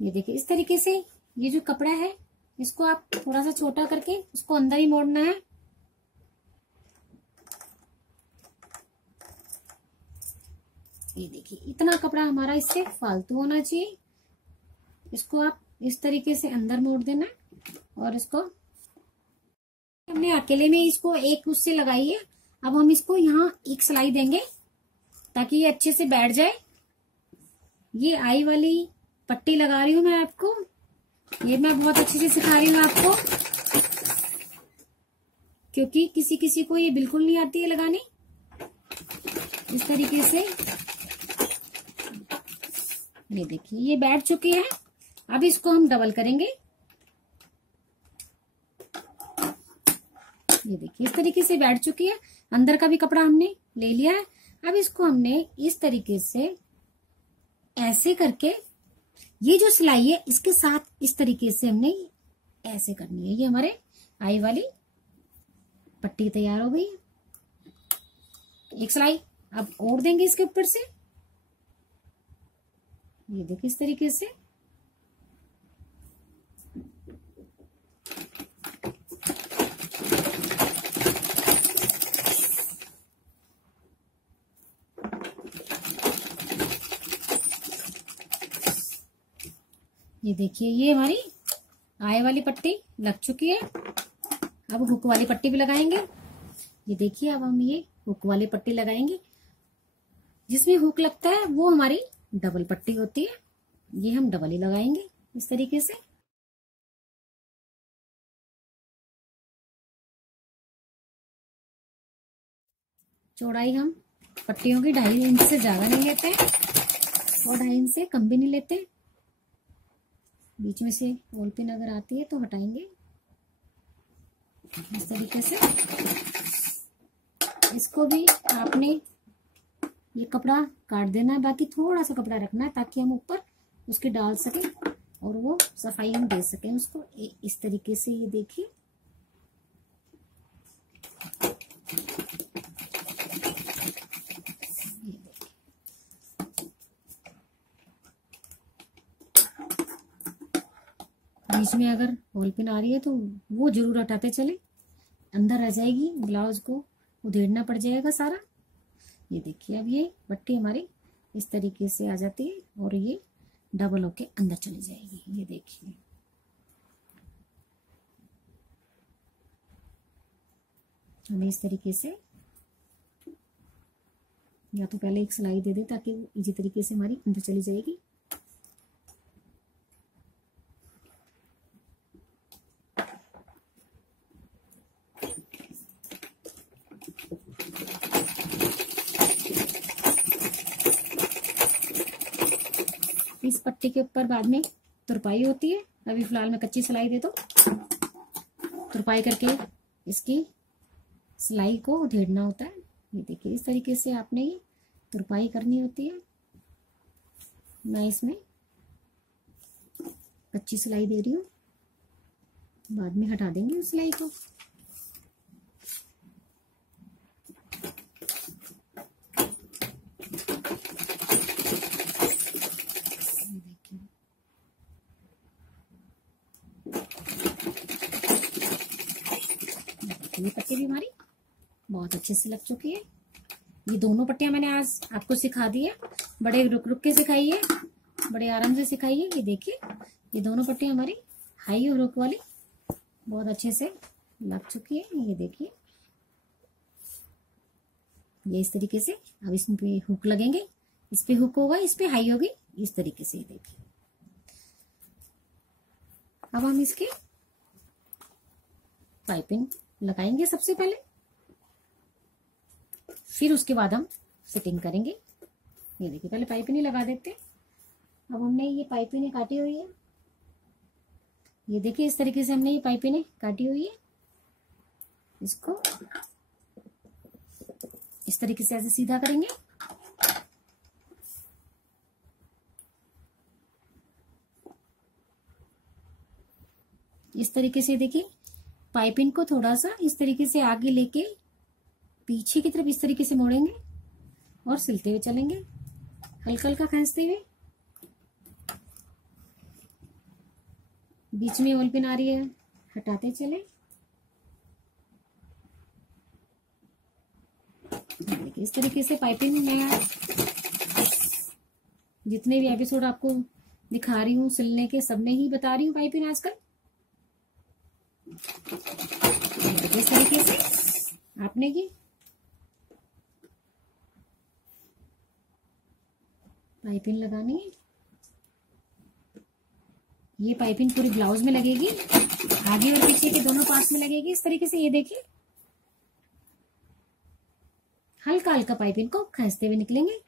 ये देखिए इस तरीके से ये जो कपड़ा है इसको आप थोड़ा सा छोटा करके उसको अंदर ही मोड़ना है। ये देखिए इतना कपड़ा हमारा इससे फालतू होना चाहिए। इसको आप इस तरीके से अंदर मोड़ देना और इसको हमने अकेले में इसको एक उससे लगाई है। अब हम इसको यहाँ एक सिलाई देंगे ताकि ये अच्छे से बैठ जाए। ये आई वाली पट्टी लगा रही हूं मैं आपको, ये मैं बहुत अच्छे से सिखा रही हूँ आपको क्योंकि किसी किसी को ये बिल्कुल नहीं आती है लगानी। इस तरीके से ये देखिए ये बैठ चुकी है। अब इसको हम डबल करेंगे। ये देखिए इस तरीके से बैठ चुकी है। अंदर का भी कपड़ा हमने ले लिया है। अब इसको हमने इस तरीके से ऐसे करके ये जो सिलाई है इसके साथ इस तरीके से हमने ऐसे करनी है। ये हमारे आई वाली पट्टी तैयार हो गई। एक सिलाई अब और देंगे इसके ऊपर से। ये देखिए इस तरीके से। ये देखिए ये हमारी आए वाली पट्टी लग चुकी है। अब हुक वाली पट्टी भी लगाएंगे। ये देखिए अब हम ये हुक वाली पट्टी लगाएंगे। जिसमें हुक लगता है वो हमारी डबल पट्टी होती है। ये हम डबल ही लगाएंगे इस तरीके से। चौड़ाई हम पट्टियों की 2.5 इंच से ज्यादा नहीं लेते और 2.5 इंच से कम भी नहीं लेते। बीच में से वॉल पिन अगर आती है तो हटाएंगे इस तरीके से। इसको भी आपने ये कपड़ा काट देना है, बाकी थोड़ा सा कपड़ा रखना है ताकि हम ऊपर उसके डाल सकें और वो सफाई हम दे सकें उसको। इस तरीके से ये देखिए। बीच में अगर बॉल पिन आ रही है तो वो जरूर हटाते चले, अंदर आ जाएगी, ब्लाउज को उधेड़ना पड़ जाएगा सारा। ये देखिए अब ये पट्टी हमारी इस तरीके से आ जाती है और ये डबल होके अंदर चली जाएगी। ये देखिए हमें इस तरीके से या तो पहले एक सिलाई दे दे ताकि वो इजी तरीके से हमारी अंदर चली जाएगी। इस पट्टी के ऊपर बाद में तुरपाई होती है। अभी फिलहाल मैं कच्ची सिलाई दे दो, तुरपाई करके इसकी सिलाई को उधेड़ना होता है। ये देखिए इस तरीके से आपने ये तुरपाई करनी होती है। मैं इसमें कच्ची सिलाई दे रही हूँ, बाद में हटा देंगे उस सिलाई को। ये पट्टी भी हमारी बहुत अच्छे से लग चुकी है। ये दोनों पट्टियां मैंने आज आपको सिखा दी है, बड़े रुक रुक के सिखाई है, बड़े आराम से सिखाई है। ये देखिए ये दोनों पट्टियां हमारी हाई और रुक वाली बहुत अच्छे से लग चुकी है। ये देखिए ये इस तरीके से। अब इसमें पे हुक लगेंगे, इस पे हुक होगा, इस पे हाई होगी, इस तरीके से। ये देखिए अब हम इसके पाइपिंग लगाएंगे सबसे पहले, फिर उसके बाद हम फिटिंग करेंगे। ये देखिए पहले पाइपिंग लगा देते हैं। अब हमने ये पाइपिंग काटी हुई है, ये देखिए इस तरीके से हमने ये पाइपिंग काटी हुई है। इसको इस तरीके से ऐसे सीधा करेंगे। इस तरीके से देखिए पाइपिंग को थोड़ा सा इस तरीके से आगे लेके पीछे की तरफ इस तरीके से मोड़ेंगे और सिलते हुए चलेंगे, हल्का हल्का खींचते हुए। बीच में होल पिन आ रही है, हटाते चले। देखिए इस तरीके से पाइपिंग मैं जितने भी एपिसोड आपको दिखा रही हूँ सिलने के, सब में ही बता रही हूँ पाइपिंग आजकल। इस तरीके से आपने की पाइपिंग लगानी है। ये पाइपिंग पूरी ब्लाउज में लगेगी, आगे और पीछे के दोनों पार्ट्स में लगेगी इस तरीके से। ये देखिए हल्का हल्का पाइपिंग को खींचते हुए निकलेंगे।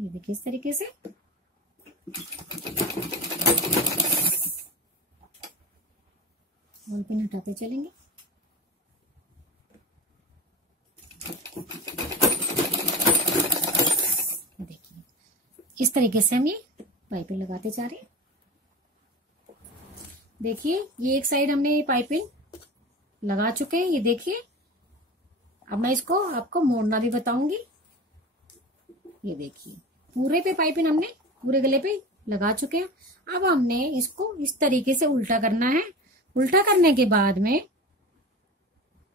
ये देखिए इस तरीके से। होल पिन हटाते चलेंगे। देखिए इस तरीके से हम ये पाइपिंग लगाते जा रहे हैं। देखिए ये एक साइड हमने ये पाइपिंग लगा चुके हैं। ये देखिए अब मैं इसको आपको मोड़ना भी बताऊंगी। ये देखिए पूरे पे पाइपिंग हमने पूरे गले पे लगा चुके हैं। अब हमने इसको इस तरीके से उल्टा करना है। उल्टा करने के बाद में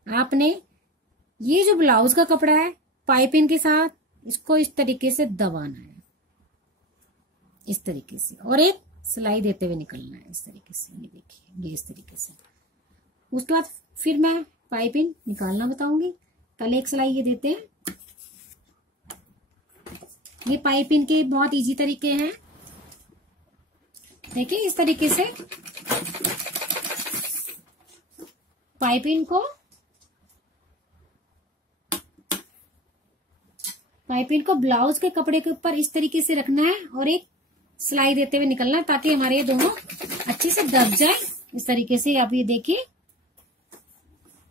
आपने ये जो ब्लाउज का कपड़ा है पाइपिंग के साथ इसको इस तरीके से दबाना है, इस तरीके से, और एक सिलाई देते हुए निकलना है इस तरीके से। ये देखिए ये इस तरीके से। उसके बाद फिर मैं पाइपिंग निकालना बताऊंगी। पहले एक सिलाई ये देते हैं। ये पाइपिंग के बहुत इजी तरीके हैं। देखिए इस तरीके से पाइपिंग को ब्लाउज के कपड़े के ऊपर इस तरीके से रखना है और एक सिलाई देते हुए निकलना है ताकि हमारे ये दोनों अच्छे से दब जाए इस तरीके से। आप ये देखिए।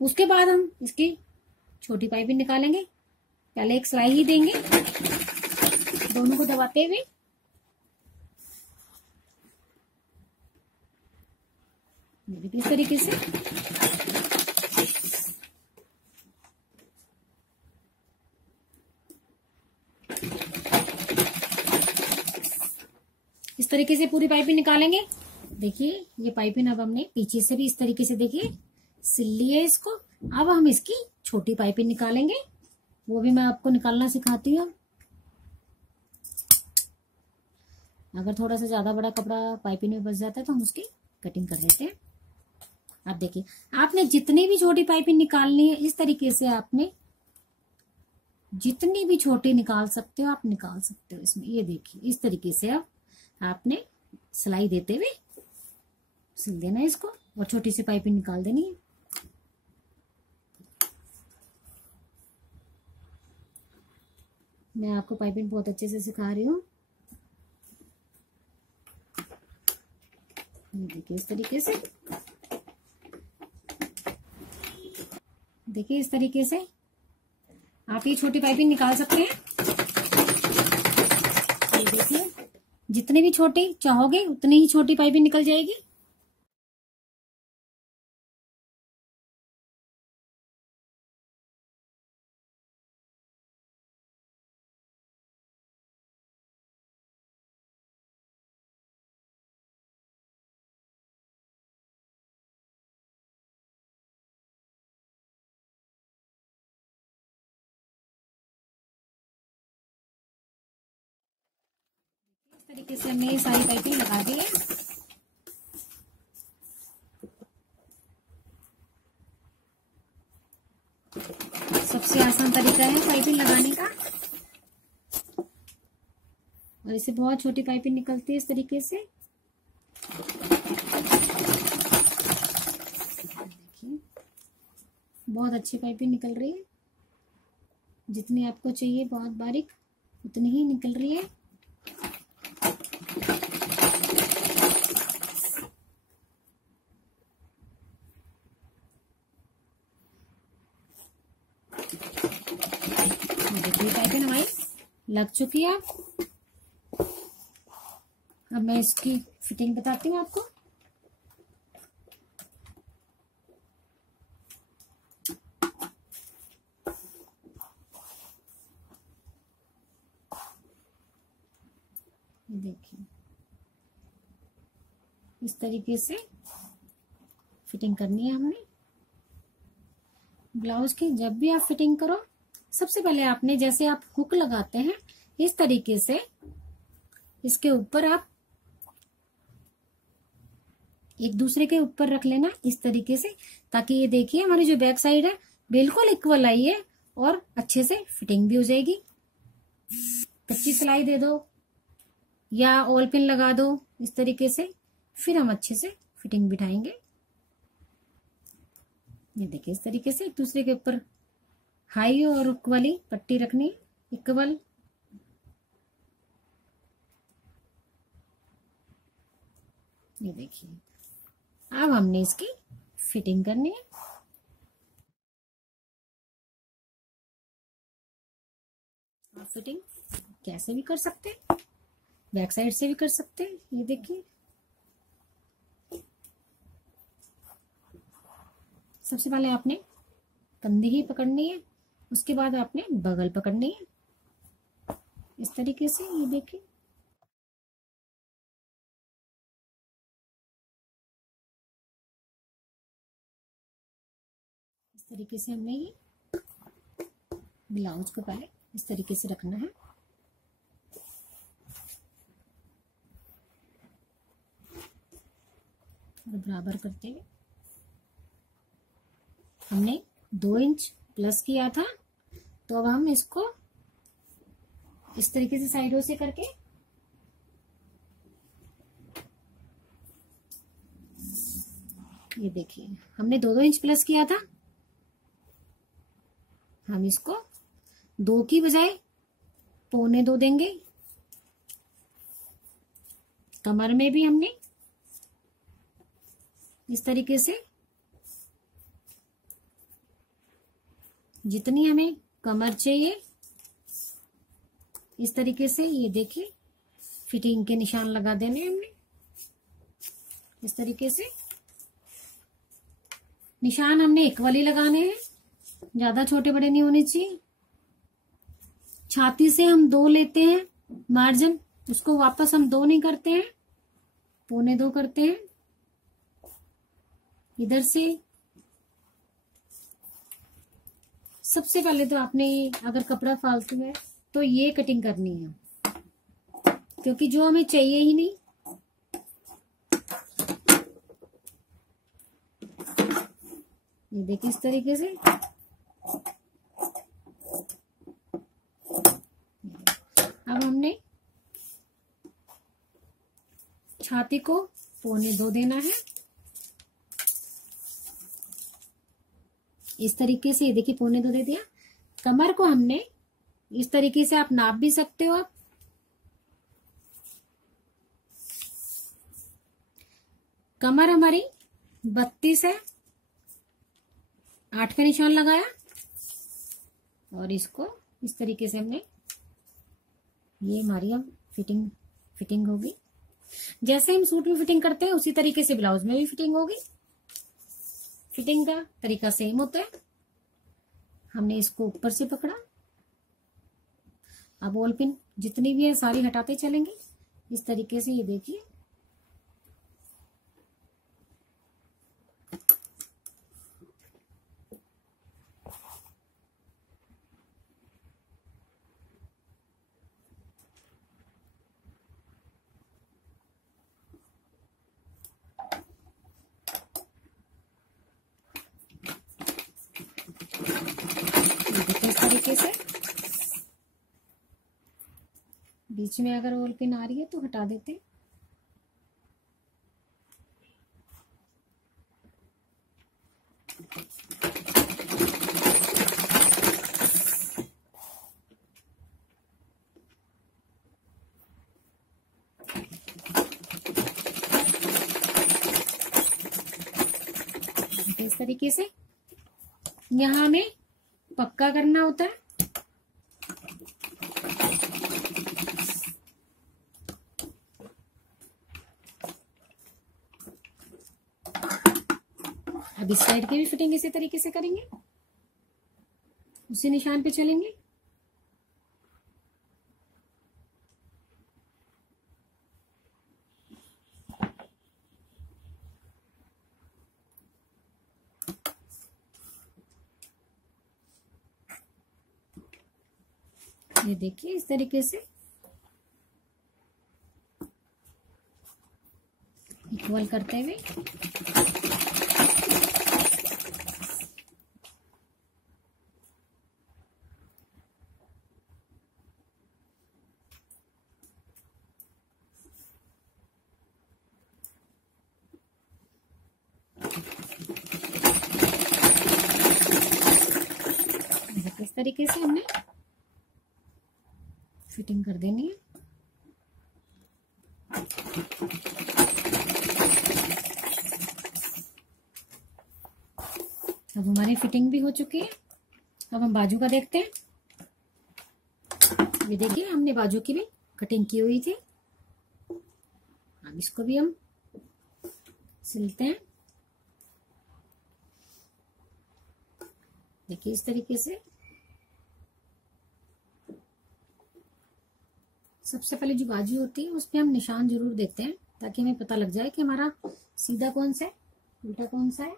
उसके बाद हम इसकी छोटी पाइपिंग निकालेंगे। पहले एक सिलाई ही देंगे दोनों को दबाते हुए। इस तरीके से इस तरीके से पूरी पाइपिंग निकालेंगे। देखिए ये पाइपिंग अब हमने पीछे से भी इस तरीके से देखिए सिल ली है इसको। अब हम इसकी छोटी पाइपिंग निकालेंगे, वो भी मैं आपको निकालना सिखाती हूँ। अगर थोड़ा सा ज्यादा बड़ा कपड़ा पाइपिंग में बच जाता है तो हम उसकी कटिंग कर देते हैं। आप देखिए आपने जितनी भी छोटी पाइपिंग निकालनी है इस तरीके से आपने जितनी भी छोटी निकाल सकते हो आप निकाल सकते हो इसमें। ये देखिए इस तरीके से अब आपने सिलाई देते हुए सिल देना है इसको और छोटी सी पाइपिंग निकाल देनी है। मैं आपको पाइपिंग बहुत अच्छे से सिखा रही हूँ। देखिए इस तरीके से, देखिए इस तरीके से आप ये छोटी पाइपिंग निकाल सकते हैं। ये देखिए जितनी भी छोटी चाहोगे उतनी ही छोटी पाइपिंग निकल जाएगी। इस तरीके से हमने ये सारी पाइपिंग लगा दी है। सबसे आसान तरीका है पाइपिंग लगाने का और इससे बहुत छोटी पाइपिंग निकलती है इस तरीके से। देखिए बहुत अच्छी पाइपिंग निकल रही है, जितनी आपको चाहिए बहुत बारीक उतनी ही निकल रही है। देखिए पाइपिंग हमारी लग चुकी है। अब मैं इसकी फिटिंग बताती हूँ आपको। देखिए इस तरीके से फिटिंग करनी है हमने ब्लाउज की। जब भी आप फिटिंग करो सबसे पहले आपने जैसे आप हुक लगाते हैं इस तरीके से इसके ऊपर आप एक दूसरे के ऊपर रख लेना इस तरीके से, ताकि ये देखिए हमारी जो बैक साइड है बिल्कुल इक्वल आई है और अच्छे से फिटिंग भी हो जाएगी। कच्ची सिलाई दे दो या ऑल पिन लगा दो इस तरीके से, फिर हम अच्छे से फिटिंग बिठाएंगे। ये देखिए इस तरीके से एक दूसरे के ऊपर हाई और इक्वली पट्टी रखनी इक्वल। ये देखिए अब हमने इसकी फिटिंग करनी है। आप फिटिंग कैसे भी कर सकते हैं, बैक साइड से भी कर सकते हैं। ये देखिए सबसे पहले आपने कंधे ही पकड़नी है, उसके बाद आपने बगल पकड़नी है इस तरीके से। ये देखिए इस तरीके से हमने ये ब्लाउज को पहले इस तरीके से रखना है। और बराबर करते हुए हमने 2 इंच प्लस किया था, तो अब हम इसको इस तरीके से साइडों से करके ये देखिए हमने 2-2 इंच प्लस किया था, हम इसको 2 की बजाय 2.25 देंगे। कमर में भी हमने इस तरीके से जितनी हमें कमर चाहिए इस तरीके से ये देखिए फिटिंग के निशान लगा देने हमने इस तरीके से। निशान हमने इक्वल ही लगाने हैं, ज्यादा छोटे बड़े नहीं होने चाहिए। छाती से हम 2 लेते हैं मार्जिन, उसको वापस हम 2 नहीं करते हैं, 2.25 करते हैं। इधर से सबसे पहले तो आपने, अगर कपड़ा फालतू है तो ये कटिंग करनी है, क्योंकि जो हमें चाहिए ही नहीं। ये देखिए इस तरीके से। अब हमने छाती को 2.25 देना है इस तरीके से। ये देखिए 2.25 दे दिया। कमर को हमने इस तरीके से, आप नाप भी सकते हो। आप कमर हमारी 32 है, 8 का निशान लगाया और इसको इस तरीके से हमने, ये हमारी अब फिटिंग होगी। जैसे हम सूट में फिटिंग करते हैं उसी तरीके से ब्लाउज में भी फिटिंग होगी। फिटिंग का तरीका सेम होता है। हमने इसको ऊपर से पकड़ा। अब बॉल पिन जितनी भी है सारी हटाते चलेंगे इस तरीके से। ये देखिए इस तरीके से। बीच में अगर बॉल पिन आ रही है तो हटा देते हैं। इस तरीके से यहाँ हमें पक्का करना होता है। अब इस साइड की भी फिटिंग इसी तरीके से करेंगे, उसी निशान पे चलेंगे। ये देखिए इस तरीके से इक्वल करते हुए। इस तरीके से हमने फिटिंग कर देनी है। अब हमारी फिटिंग भी हो चुकी है। अब हम बाजू का देखते हैं। ये देखिए हमने बाजू की भी कटिंग की हुई थी। अब इसको भी हम सिलते हैं। देखिए इस तरीके से। सबसे पहले जो बाजू होती है उस पे हम निशान जरूर देते हैं, ताकि हमें पता लग जाए कि हमारा सीधा कौन सा है, उल्टा कौन सा है।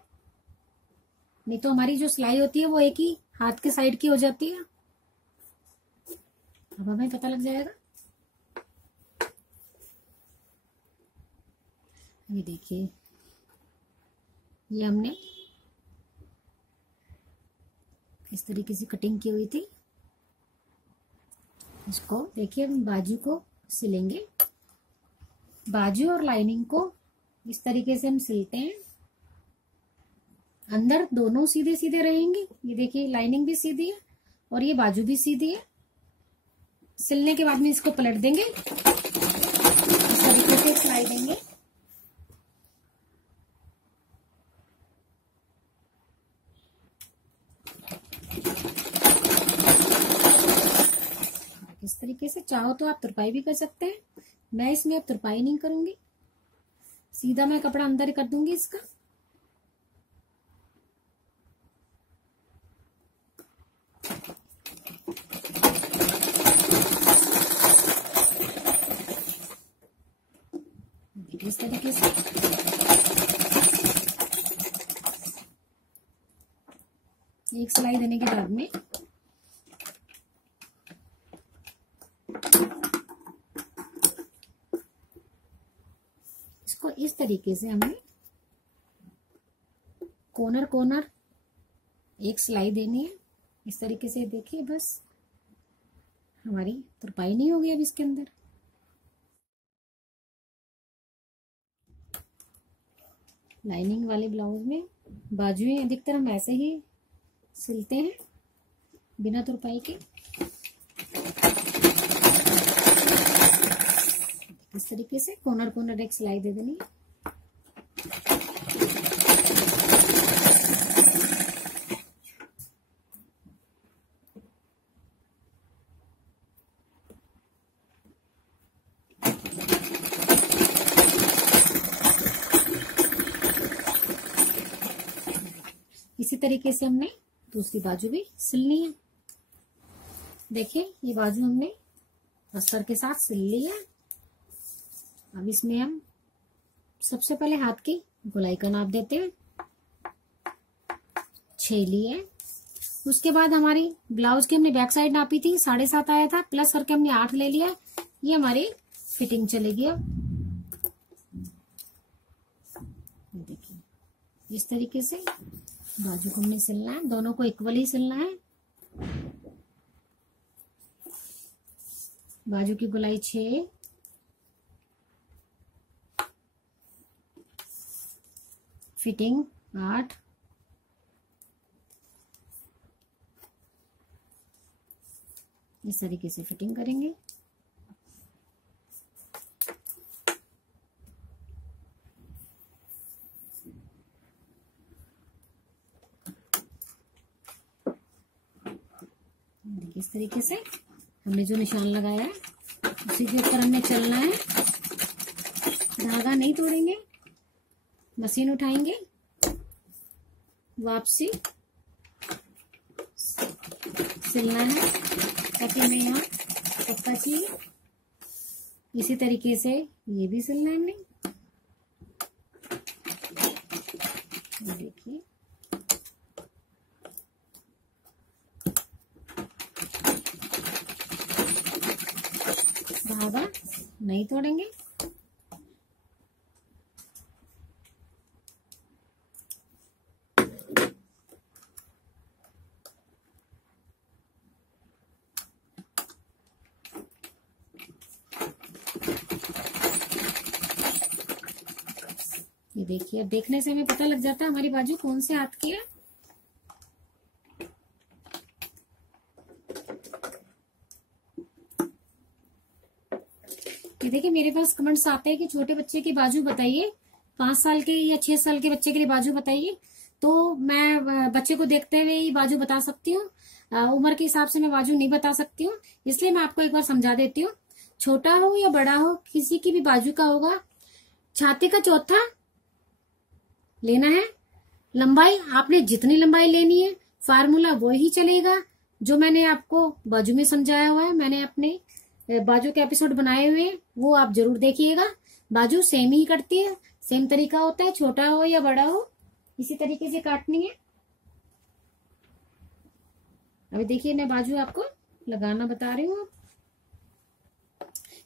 नहीं तो हमारी जो सिलाई होती है वो एक ही हाथ के साइड की हो जाती है। अब हमें पता लग जाएगा। ये देखिए ये हमने इस तरीके से कटिंग की हुई थी। इसको देखिए हम बाजू को सिलेंगे। बाजू और लाइनिंग को इस तरीके से हम सिलते हैं। अंदर दोनों सीधे सीधे रहेंगे। ये देखिए लाइनिंग भी सीधी है और ये बाजू भी सीधी है। सिलने के बाद में इसको पलट देंगे, इस तरीके से सिलाई देंगे। इस तरीके से चाहो तो आप तुरपाई भी कर सकते हैं। मैं इसमें अब तुरपाई नहीं करूंगी, सीधा मैं कपड़ा अंदर कर दूंगी इसका। इस तरीके से। एक सिलाई देने के बाद में इसको इस तरीके से हमें कॉर्नर एक सिलाई देनी है इस तरीके से। देखिए बस हमारी तुरपाई नहीं होगी अब इसके अंदर। लाइनिंग वाले ब्लाउज में बाजुएं अधिकतर हम ऐसे ही सिलते हैं बिना तुरपाई के। इस तरीके से कॉर्नर एक सिलाई दे देनी है। इसी तरीके से हमने दूसरी बाजू भी सिलनी है। देखिए ये बाजू हमने अस्तर के साथ सिल ली है। अब इसमें हम सबसे पहले हाथ की गोलाई का नाप देते हैं, 6 लिए। उसके बाद हमारी ब्लाउज की हमने बैक साइड नापी थी, 7.5 आया था, प्लस करके हमने 8 ले लिया। ये हमारी फिटिंग चलेगी। अब देखिए इस तरीके से बाजू को हमने सिलना है, दोनों को इक्वल ही सिलना है। बाजू की गोलाई 6, फिटिंग 8, इस तरीके से फिटिंग करेंगे। देखिए इस तरीके से हमने जो निशान लगाया है उसी के ऊपर हमें चलना है। धागा नहीं तोड़ेंगे, मशीन उठाएंगे, वापसी सिलना है ताकि हमें यहाँ पक्का चाहिए। इसी तरीके से ये भी सिलना है हमने। देखिए धागा नहीं तोड़ेंगे। ये देखिए अब देखने से हमें पता लग जाता है हमारी बाजू कौन से हाथ की है। ये देखिए मेरे पास कमेंट्स आते हैं कि छोटे बच्चे की बाजू बताइए, 5 साल के या 6 साल के बच्चे के लिए बाजू बताइए। तो मैं बच्चे को देखते हुए ही बाजू बता सकती हूँ, उम्र के हिसाब से मैं बाजू नहीं बता सकती हूँ। इसलिए मैं आपको एक बार समझा देती हूँ। छोटा हो या बड़ा हो, किसी की भी बाजू का होगा, छाती का चौथा लेना है। लंबाई आपने जितनी लंबाई लेनी है, फार्मूला वो ही चलेगा जो मैंने आपको बाजू में समझाया हुआ है। मैंने अपने बाजू के एपिसोड बनाए हुए हैं, वो आप जरूर देखिएगा। बाजू सेम ही करती है, सेम तरीका होता है, छोटा हो या बड़ा हो इसी तरीके से काटनी है। अभी देखिए मैं बाजू आपको लगाना बता रही हूँ।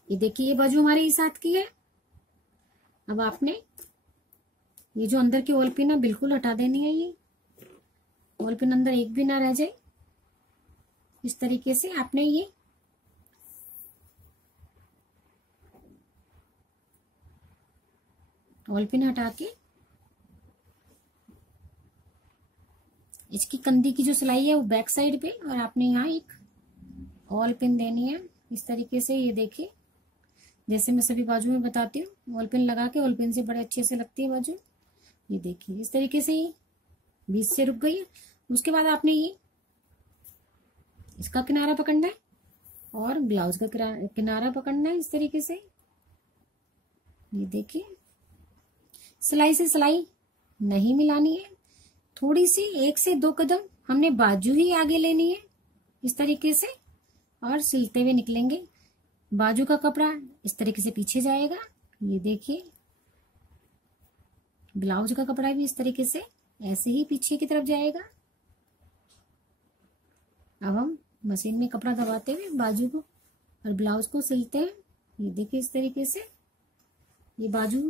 ये देखिए ये बाजू हमारी इस हाथ की है। अब आपने ये जो अंदर की ऑल पिन है बिल्कुल हटा देनी है। ये ऑल पिन अंदर एक भी ना रह जाए। इस तरीके से आपने ये ऑल पिन हटा के इसकी कंधी की जो सिलाई है वो बैक साइड पे, और आपने यहाँ एक ऑल पिन देनी है इस तरीके से। ये देखिए जैसे मैं सभी बाजू में बताती हूँ, ऑल पिन लगा के, ऑल पिन से बड़े अच्छे से लगती है बाजू। ये देखिए इस तरीके से ये बीच से रुक गई है। उसके बाद आपने ये इसका किनारा पकड़ना है और ब्लाउज का किनारा पकड़ना है इस तरीके से। ये देखिए सिलाई से सिलाई नहीं मिलानी है, थोड़ी सी 1 से 2 कदम हमने बाजू ही आगे लेनी है इस तरीके से, और सिलते हुए निकलेंगे। बाजू का कपड़ा इस तरीके से पीछे जाएगा। ये देखिए ब्लाउज का कपड़ा भी इस तरीके से ऐसे ही पीछे की तरफ जाएगा। अब हम मशीन में कपड़ा दबाते हुए बाजू को और ब्लाउज को सिलते हैं। ये देखिए इस तरीके से। ये बाजू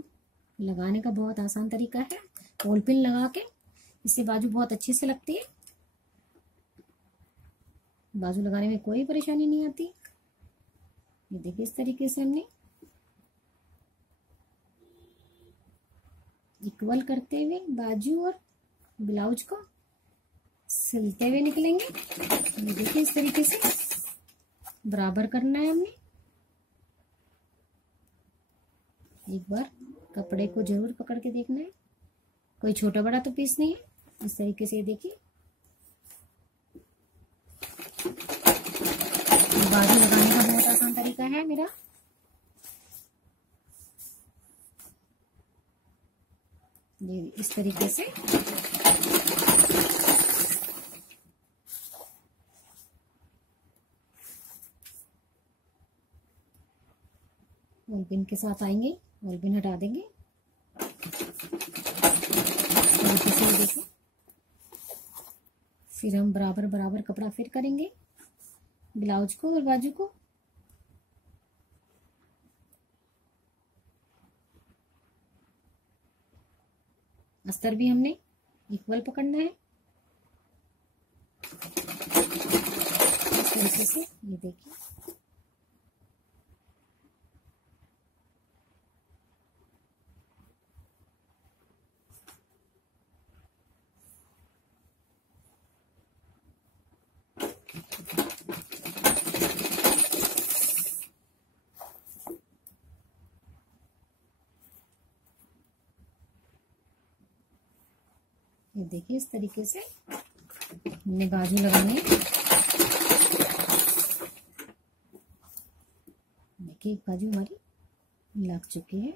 लगाने का बहुत आसान तरीका है। बॉल पिन लगा के इससे बाजू बहुत अच्छे से लगती है। बाजू लगाने में कोई परेशानी नहीं आती। ये देखिए इस तरीके से हमने इक्वल करते हुए बाजू और ब्लाउज को सिलते हुए निकलेंगे। ये देखिए इस तरीके से बराबर करना है हमने। एक बार कपड़े को जरूर पकड़ के देखना है, कोई छोटा बड़ा तो पीस नहीं है। इस तरीके से देखिए बाजू लगाने का बहुत आसान तरीका है मेरा। ये इस तरीके से बॉल पिन के साथ आएंगे, बॉल पिन हटा देंगे। देखिए फिर हम बराबर बराबर कपड़ा फिर करेंगे ब्लाउज को और बाजू को। अस्तर भी हमने इक्वल पकड़ना है इस तरीके से। ये देखिए ये देखिए इस तरीके से हमने बाजू लगाने। देखिए एक बाजू हमारी लग चुकी है।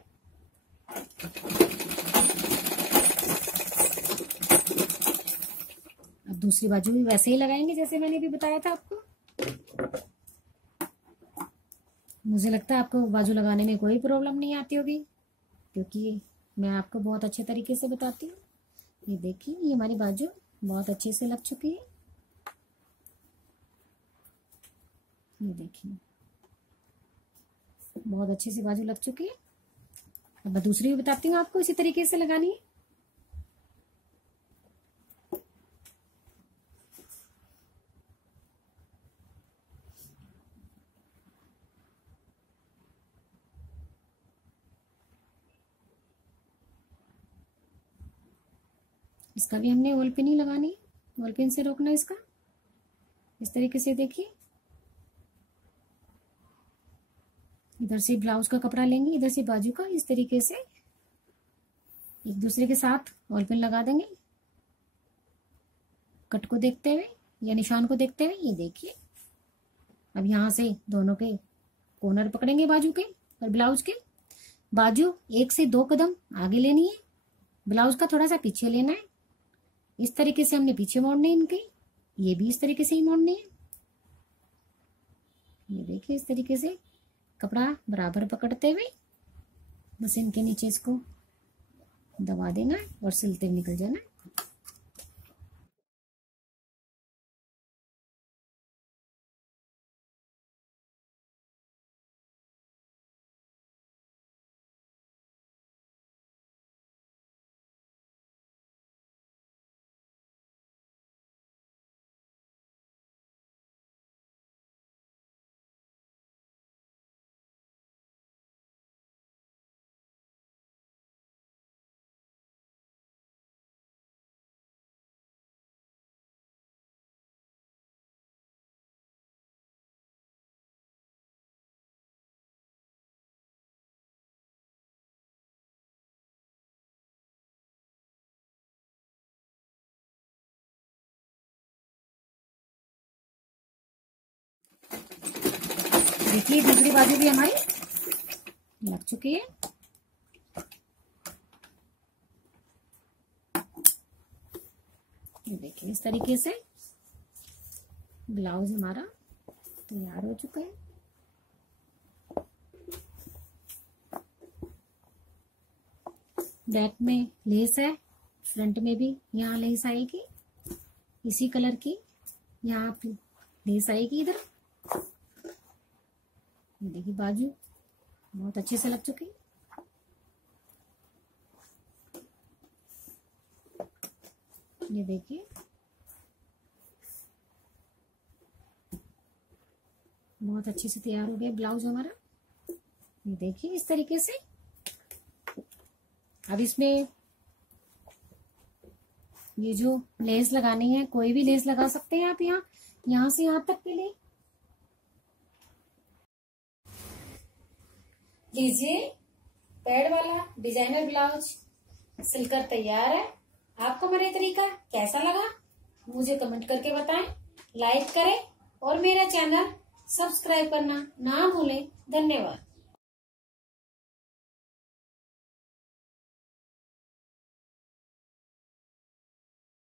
अब दूसरी बाजू भी वैसे ही लगाएंगे जैसे मैंने अभी बताया था आपको। मुझे लगता है आपको बाजू लगाने में कोई प्रॉब्लम नहीं आती होगी, क्योंकि मैं आपको बहुत अच्छे तरीके से बताती हूँ। ये देखिए ये हमारी बाजू बहुत अच्छे से लग चुकी है। ये देखिए बहुत अच्छे से बाजू लग चुकी है। अब मैं दूसरी भी बताती हूँ आपको इसी तरीके से लगानी है। इसका भी हमने वॉल पिन ही लगानी है, वॉल पिन से रोकना है इसका। इस तरीके से देखिए इधर से ब्लाउज का कपड़ा लेंगे, इधर से बाजू का, इस तरीके से एक दूसरे के साथ वॉल पिन लगा देंगे कट को देखते हुए या निशान को देखते हुए। ये देखिए अब यहाँ से दोनों के कॉर्नर पकड़ेंगे बाजू के और ब्लाउज के। बाजू 1 से 2 कदम आगे लेनी है, ब्लाउज का थोड़ा सा पीछे लेना है। इस तरीके से हमने पीछे मोड़ने इनके, ये भी इस तरीके से ही मोड़ने हैं। ये देखिए इस तरीके से कपड़ा बराबर पकड़ते हुए बस इनके नीचे इसको दबा देना और सिलते हुए निकल जाना। देखिए दूसरी बाजू भी हमारी लग चुकी है। देखिए इस तरीके से ब्लाउज हमारा तैयार हो चुका है। बैक में लेस है, फ्रंट में भी यहाँ लेस आएगी इसी कलर की, यहाँ पे लेस आएगी इधर। ये देखिए बाजू बहुत अच्छे से लग चुकी। ये देखिए बहुत अच्छे से तैयार हो गया ब्लाउज हमारा। ये देखिए इस तरीके से। अब इसमें ये जो लेस लगानी है, कोई भी लेस लगा सकते हैं आप, यहाँ से यहाँ तक के लिए लीजिए। पैड वाला डिजाइनर ब्लाउज सिलकर तैयार है। आपको मेरा तरीका कैसा लगा मुझे कमेंट करके बताएं, लाइक करें और मेरा चैनल सब्सक्राइब करना ना भूलें। धन्यवाद।